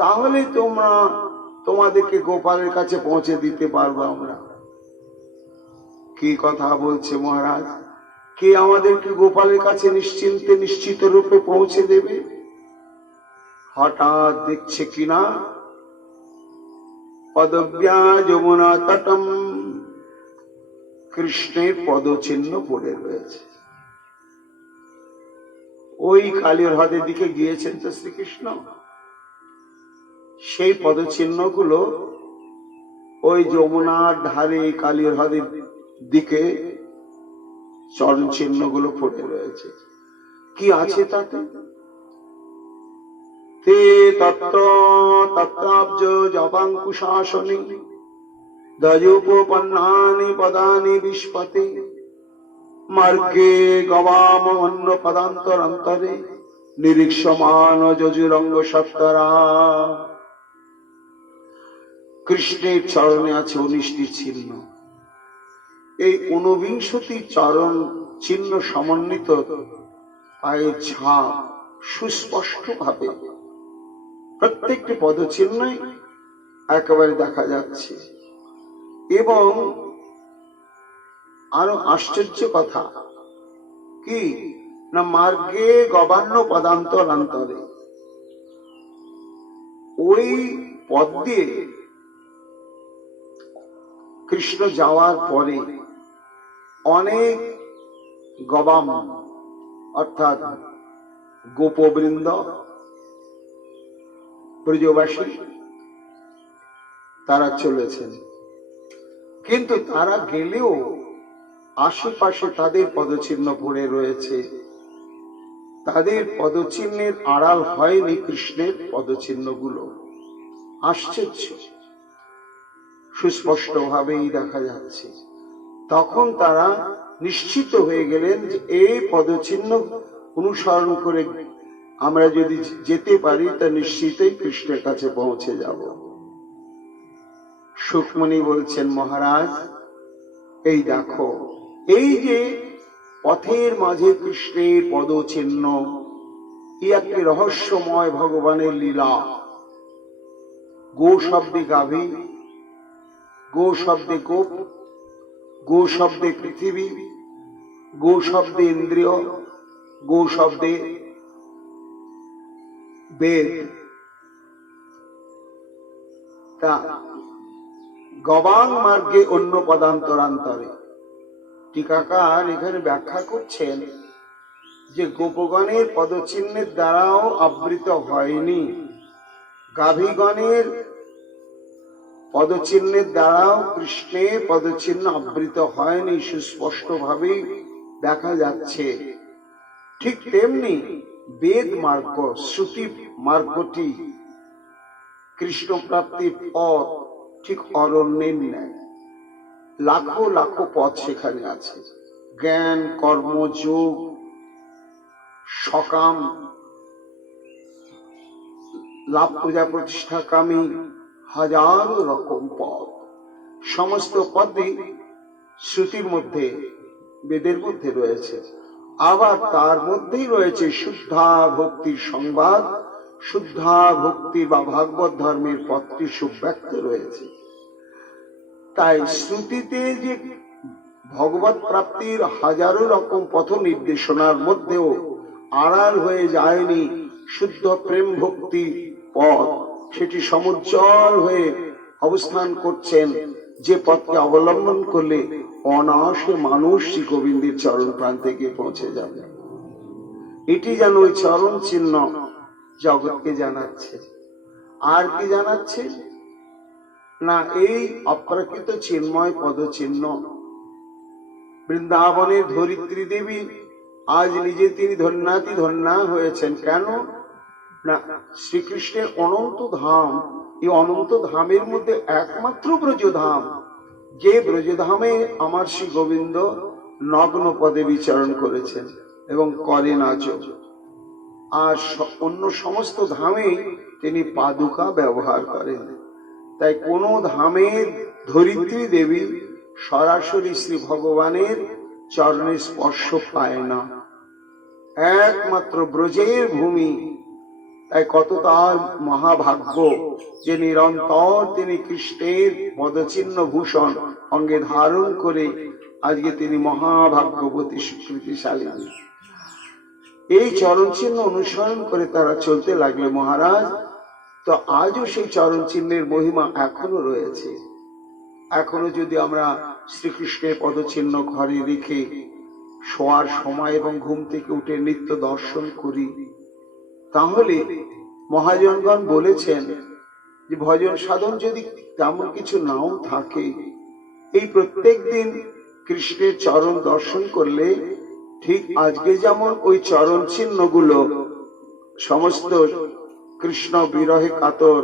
তাহলে তোমাদেরকে গোপালের কাছে পৌঁছে দিতে পারবো আমরা। কি কথা বলছে মহারাজ? কে আমাদেরকে গোপালের কাছে নিশ্চিন্তে নিশ্চিত রূপে পৌঁছে দেবে? হঠাৎ দেখছে কিনা পদব্যা যমুনা তটম, কৃষ্ণের পদচিহ্ন পড়ে রয়েছে। ওই কালীর হ্রদের দিকে গিয়েছেন তো শ্রীকৃষ্ণ, সেই পদচিহ্নগুলো ওই যমুনার ধারে কালীর হ্রদের দিকে চরণ চিহ্নগুলো পড়ে রয়েছে। কি আছে তাতে? তে তত্র তত্রাব্জ জপাঙ্কুশাসনে দযোপপন্নানি পদানি বিস্পতে মার্গে গবাম অন্য পদান্তরান্তরে নিরীক্ষমান যজুরঙ্গ সত্তরা। কৃষ্ণের চরণে আছে 19টি চিহ্ন। এই 49টি চরণ চিহ্ন সমন্বিত পায়ের ছাপ সুস্পষ্ট ভাবে প্রত্যেকটি পদচিহ্নই একেবারে দেখা যাচ্ছে। এবং আরো আশ্চর্য কথা কি না, মার্গে গবান্ন পদান্তরান্তরে, ওই পদ দিয়ে কৃষ্ণ যাওয়ার পরে অনেক গবাম অর্থাৎ গোপবৃন্দ, ব্রজবাসী তারা চলেছেন। কিন্তু তারা গেলেও আশেপাশে তাদের পদচিহ্ন পড়ে রয়েছে। তাদের পদচিহ্নের আড়াল হয়নি কৃষ্ণের পদচিহ্নগুলো। আশ্চর্য, সুস্পষ্ট ভাবেই দেখা যাচ্ছে। তখন তারা নিশ্চিত হয়ে গেলেন যে এই পদচিহ্ন অনুসরণ করে আমরা যদি যেতে পারি তা নিশ্চিতই কৃষ্ণের কাছে পৌঁছে যাব। সুখমণি বলছেন, মহারাজ এই দেখো, এই যে পথের মাঝে কৃষ্ণের পদচিহ্ন, এই একটি রহস্যময় ভগবানের লীলা। গো শব্দে গাভী, গো শব্দে গোপ, গো শব্দে পৃথিবী, গো শব্দে ইন্দ্রিয়, গো শব্দে বেদ। তা গবাং মার্গে অন্য পদান্তরান্তরে। টিকাকার এখানে ব্যাখ্যা করছেন যে গোপগণের পদচিহ্নের দ্বারাও আবৃত হয়নি, গাভীগণের পদচিহ্নের দ্বারাও কৃষ্ণের পদচিহ্ন আবৃত হয়নি, সুস্পষ্ট ভাবেই দেখা যাচ্ছে। ঠিক তেমনি বেদ মার্গ, শ্রুতি মার্গটি কৃষ্ণ প্রাপ্তির পথ ঠিক অরণ্যের ন্যায়। লাখো লাখো পথ সেখানে আছে। জ্ঞান, কর্ম, যোগ, সকাম, লাভ পূজা প্রতিষ্ঠাকামী, হাজারো রকম পথ। সমস্ত পদই শ্রুতির মধ্যে, বেদের মধ্যে রয়েছে। আবার তার মধ্যেই রয়েছে শুদ্ধা ভক্তির সংবাদ, শুদ্ধা ভক্তি বা ভাগবত ধর্মের পথটি সুব্যক্ত রয়েছে। তাই শ্রুতিতে যে ভগবত প্রাপ্তির হাজারো রকম পথ নির্দেশনার মধ্যেও আড়াল হয়ে যায়নি শুদ্ধ প্রেম ভক্তি পথ, সেটি সমুজ্জ্বল হয়ে অবস্থান করছেন। যে পথকে অবলম্বন করলে অনায়াসে মানুষ শ্রী গোবিন্দের চরণ প্রান্তে গিয়ে পৌঁছে যাবে। এটি যেন ওই চরণ চিহ্ন জগৎকে জানাচ্ছে। আর কি জানাচ্ছে না, এই অপ্রাকৃত চিন্ময় পদচিহ্ন বৃন্দাবনের ধরিত্রী দেবী আজ নিজে তিনি ধন্যাতি ধন্যা হয়েছেন। কেন না, শ্রীকৃষ্ণের অনন্ত ধাম, এই অনন্ত ধামের মধ্যে একমাত্র ব্রজধাম, যে ব্রজধামে আমার শ্রী গোবিন্দ নগ্ন পদে বিচরণ করেছেন এবং করেন আজও। আর অন্য সমস্ত ধামে তিনি পাদুকা ব্যবহার করেন। তাই কোন ধামে ধরিত্রী দেবী সরাসরি শ্রী ভগবানের চরণে স্পর্শ পায় না, একমাত্র ব্রজের ভূমি। তাই কত তার মহাভাগ্য যে নিরন্তর তিনি কৃষ্ণের পদচিহ্ন ভূষণ অঙ্গে ধারণ করে আজকে তিনি মহাভাগ্যবতী স্বীকৃতিশালী। এই চরণ চিহ্ন অনুসরণ করে তারা চলতে লাগলে মহারাজ। তো আজও সেই চরণ চিহ্নের মহিমা এখনো রয়েছে। এখনো যদি আমরা শ্রীকৃষ্ণের পদচিহ্ন ঘরে রেখে শোয়ার সময় এবং ঘুম থেকে উঠে নিত্য দর্শন করি, তাহলে মহাজনগণ বলেছেন যে ভজন সাধন যদি তেমন কিছু নাও থাকে, এই প্রত্যেক দিন কৃষ্ণের চরণ দর্শন করলে ঠিক আজকে যেমন ওই চরণ চিহ্নগুলো সমস্ত কৃষ্ণ বিরহে কাতর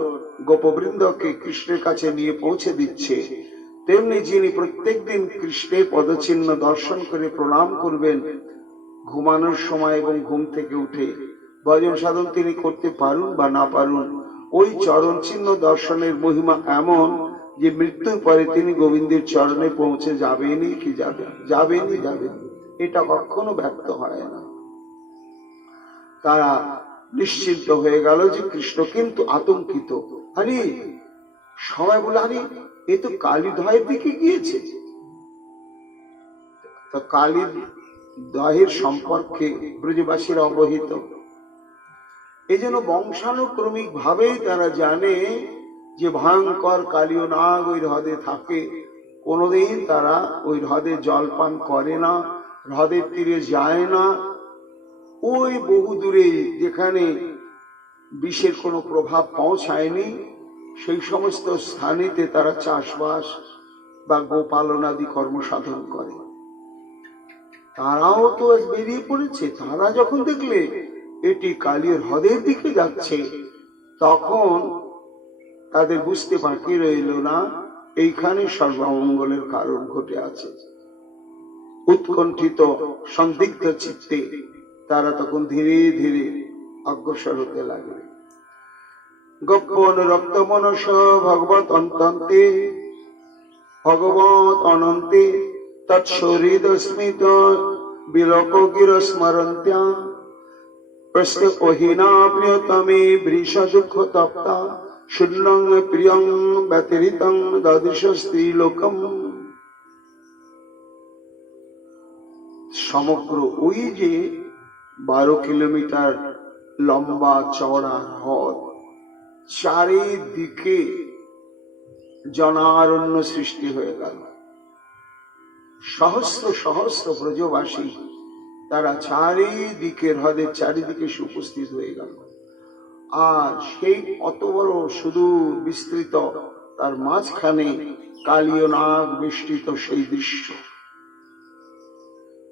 গোপবৃন্দকে কৃষ্ণের কাছে নিয়ে পৌঁছে দিচ্ছে, তেমনি যিনি প্রত্যেক দিন কৃষ্ণের পদচিহ্ন দর্শন করে প্রণাম করবেন ঘুমানোর সময় এবং ঘুম থেকে উঠে, ভজন সাধন তিনি করতে পারুন বা না পারুন, ওই চরণ চিহ্ন দর্শনের মহিমা এমন যে মৃত্যুর পরে তিনি গোবিন্দের চরণে পৌঁছে যাবেনই কি যাবেনই যাবেন। এটা কখনো ব্যর্থ হয় না। তারা নিশ্চিন্ত হয়ে গেল যে কৃষ্ণ কিন্তু আতঙ্কিত। আরে সবাই বলে, আরে এ তো কালীদহের দিকে গিয়েছে। তো কালীদহের সম্পর্কে ব্রজবাসীরা অবহিত, এই জন্য বংশানুক্রমিক ভাবেই তারা জানে যে ভয়ঙ্কর কালীয় নাগ ওই হ্রদে থাকে। কোনোদিন তারা ওই হ্রদে জল পান করে না, হ্রদের তীরে যায় না। ওই বহু দূরে যেখানে বিষের কোনো প্রভাব পৌঁছায়নি সেই সমস্ত স্থানেতে তারা চাষবাস বা গোপালন আদি কর্মসাধন করে। তারাও তো বেরিয়ে পড়েছে। তারা যখন দেখলে এটি কালীর হ্রদের দিকে যাচ্ছে, তখন তাদের বুঝতে বাকি রইল না এইখানে সর্বমঙ্গলের কারণ ঘটে আছে। উৎকণ্ঠিত সন্দিগ্ধ চিত্তে তারা তখন ধীরে ধীরে অগ্রসর হতে লাগবে। গোপন রক্ত মনস ভগবত অন্তন্তে ভগবত অনন্তে তৎসরিদ স্মিত বিলোক গির স্মরন্ত্যা প্রস্ত ওহিনা প্রিয়তমে বৃষ দুঃখ তপ্তা শূন্যং প্রিয়ং ব্যতিরিতং দদৃশ স্ত্রীলোকম। সমগ্র ওই যে 12 কিলোমিটার লম্বা চওড়া হ্রদ, চারিদিকে জনারণ্য সৃষ্টি হয়ে গেল। সহস্র সহস্র ব্রজবাসী তারা চারিদিকে হ্রদের চারিদিকে উপস্থিত হয়ে গেল। আর সেই অত বড় সুদূর বিস্তৃত তার মাঝখানে কালীয় নাগ বেষ্টিত সেই দৃশ্য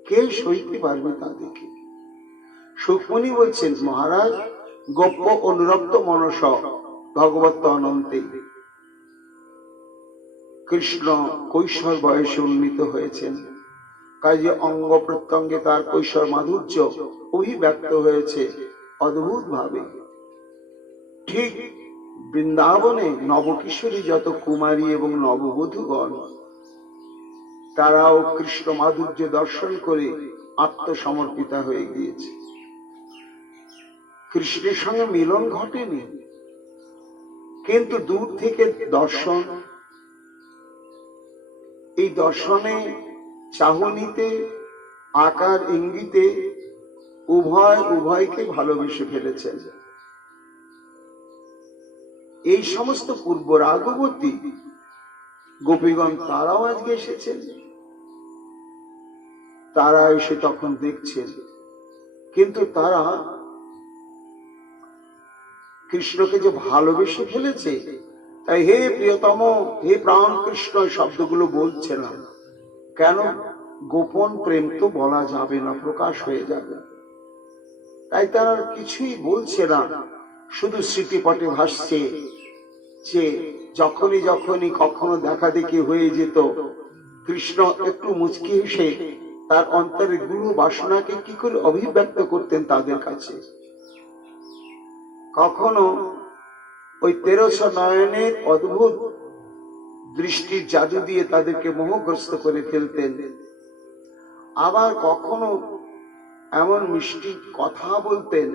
কে সইতে পারবে তা দেখে? সুখমণি বলছেন, মহারাজ, গোপ্য অনুরক্ত মনস ভগবত অনন্তে কৃষ্ণ কৈশোর বয়সে উন্নীত হয়েছেন, কাজে অঙ্গ প্রত্যঙ্গে তার কৈশোর মাধুর্য অভিব্যক্ত হয়েছে অদ্ভুত ভাবে। ঠিক বৃন্দাবনে নবকিশোরী যত কুমারী এবং নববধূগণ তারাও কৃষ্ণ মাধুর্য দর্শন করে আত্মসমর্পিতা হয়ে গিয়েছে। কৃষ্ণের সঙ্গে মিলন ঘটেনি, কিন্তু দূর থেকে দর্শন, এই দর্শনে চাহনিতে আকার ইঙ্গিতে উভয়কে ভালোবেসে ফেলেছেন। এই সমস্ত পূর্ব রাগবতী গোপীগণ তারাও আজকে এসেছেন, তারা এসে তখন দেখছেন, কিন্তু তারা কৃষ্ণকে যে ভালোবেসে ফেলেছে, তাই হে প্রিয়তম, হে প্রাণ কৃষ্ণ শব্দগুলো বলছে না। কেন? গোপন প্রেম তো বলা যাবে না, প্রকাশ হয়ে যাবে। তাই তারা কিছুই বলছে না, শুধু স্মৃতিপটে ভাসছে যে যখনই যখনই কখনো দেখা দেখি হয়ে যেত, কৃষ্ণ একটু মুচকি হেসে তার অন্তরের গুরু বাসনাকে কি করে অভিব্যক্ত করতেন তাদের কাছে। কখনো ওই 1300 নয়নের অদ্ভুত দৃষ্টির জাদু দিয়ে তাদেরকে মোহগ্রস্ত করে ফেলতেন, আবার কখনো এমন মিষ্টি কথা বলতেন।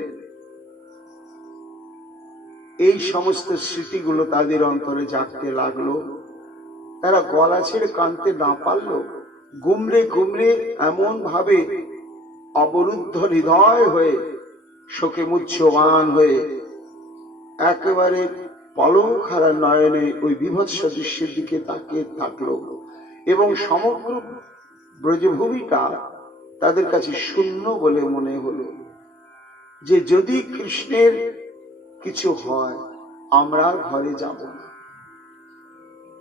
এই সমস্ত স্মৃতিগুলো তাদের অন্তরে জাগতে লাগলো। তারা গলা ছেড়ে কাঁদতে না পারলো, গুমরে গুমরে এমন ভাবে অবরুদ্ধ হৃদয় হয়ে শোকে মুহ্যমান হয়ে একেবারে পলকহারা নয়নে ওই বিভৎস দৃশ্যের দিকে তাকিয়ে থাকলো, এবং সমগ্র ব্রজভূমিটা তাদের কাছে শূন্য বলে মনে হলো। যে যদি কৃষ্ণের কিছু হয় আমরা ঘরে যাব না।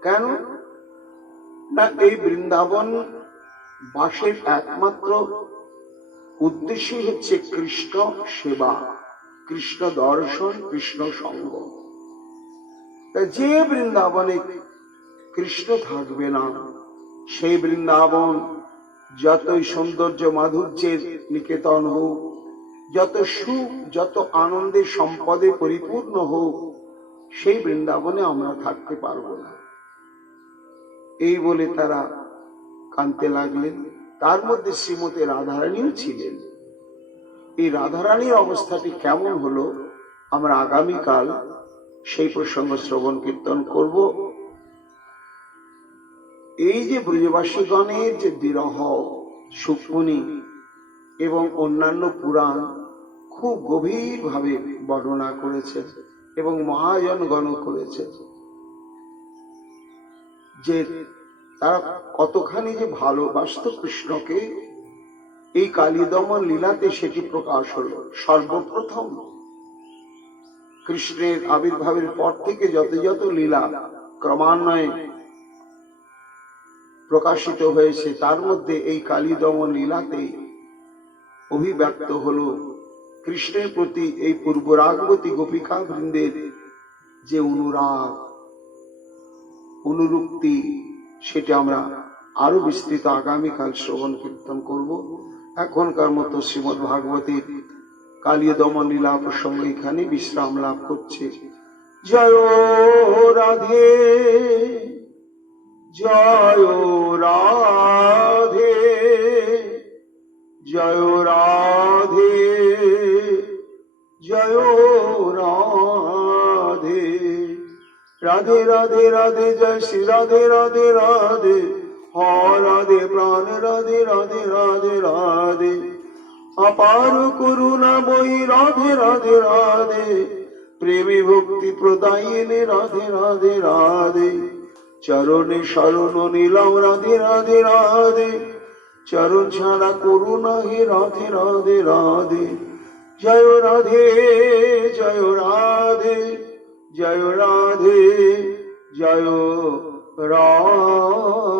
কেন না? এই বৃন্দাবন বাসের একমাত্র উদ্দেশ্যই হচ্ছে কৃষ্ণ সেবা, কৃষ্ণ দর্শন, কৃষ্ণ সঙ্গ। যে বৃন্দাবনে কৃষ্ণ থাকবে না, সেই বৃন্দাবন যতই সৌন্দর্য মাধুর্যের নিকেতন হোক, যত সুখ যত আনন্দের সম্পদে পরিপূর্ণ হোক, সেই বৃন্দাবনে আমরা থাকতে পারবো না। এই বলে তারা কাঁদতে লাগলেন। তার মধ্যে শ্রীমতী রাধারানীও ছিলেন। এই রাধারানীর অবস্থাটি কেমন হলো আমরা আগামীকাল সেই প্রসঙ্গ শ্রবণ কীর্তন করব। এই যে ব্রজবাসীগণের যে বিরহ সুখমণি এবং অন্যান্য পুরাণ খুব গভীর ভাবে বর্ণনা করেছে এবং মহাজনগণ করেছে, যে তারা কতখানি যে ভালোবাসত কৃষ্ণকে। এই কালীদমন লীলাতে সেটি প্রকাশ হলো। সর্বপ্রথম কৃষ্ণের আবির্ভাবের পর থেকে যত যত লীলা ক্রমান্বয়ে প্রকাশিত হয়েছে, তার মধ্যে এই কালীদমন লীলাতে অভিব্যক্ত হলো কৃষ্ণের প্রতি এই পূর্বরাগবতী গোপিকা বৃন্দের যে অনুরাগ, অনুরক্তি, সেটা আমরা আরো বিস্তৃত আগামীকাল শ্রবণ কীর্তন করব। এখনকার মতো শ্রীমদ্ ভাগবতীর কালীয় দমন লীলা প্রসঙ্গ এখানে বিশ্রাম লাভ করছে। জয় রাধে, জয় রাধে, জয় রাধে, জয় রাধে। রাধে রাধে রাধে, জয় শ্রী রাধে রাধে রাধে, হ রাধে প্রাণ রাধে রাধে রাধে রাধে অপার করুণাময়ী রাধে রাধে রাধে প্রেমী ভক্তি প্রদায়িনী রাধে রাধে রাধে চরণে শরণ নিলাম রাধে রাধে রাধে চরণ ছাড়া করুণা হে রাধে রাধে রাধে জয় রাধে জয় রাধে জয় রাধে জয় রাধে।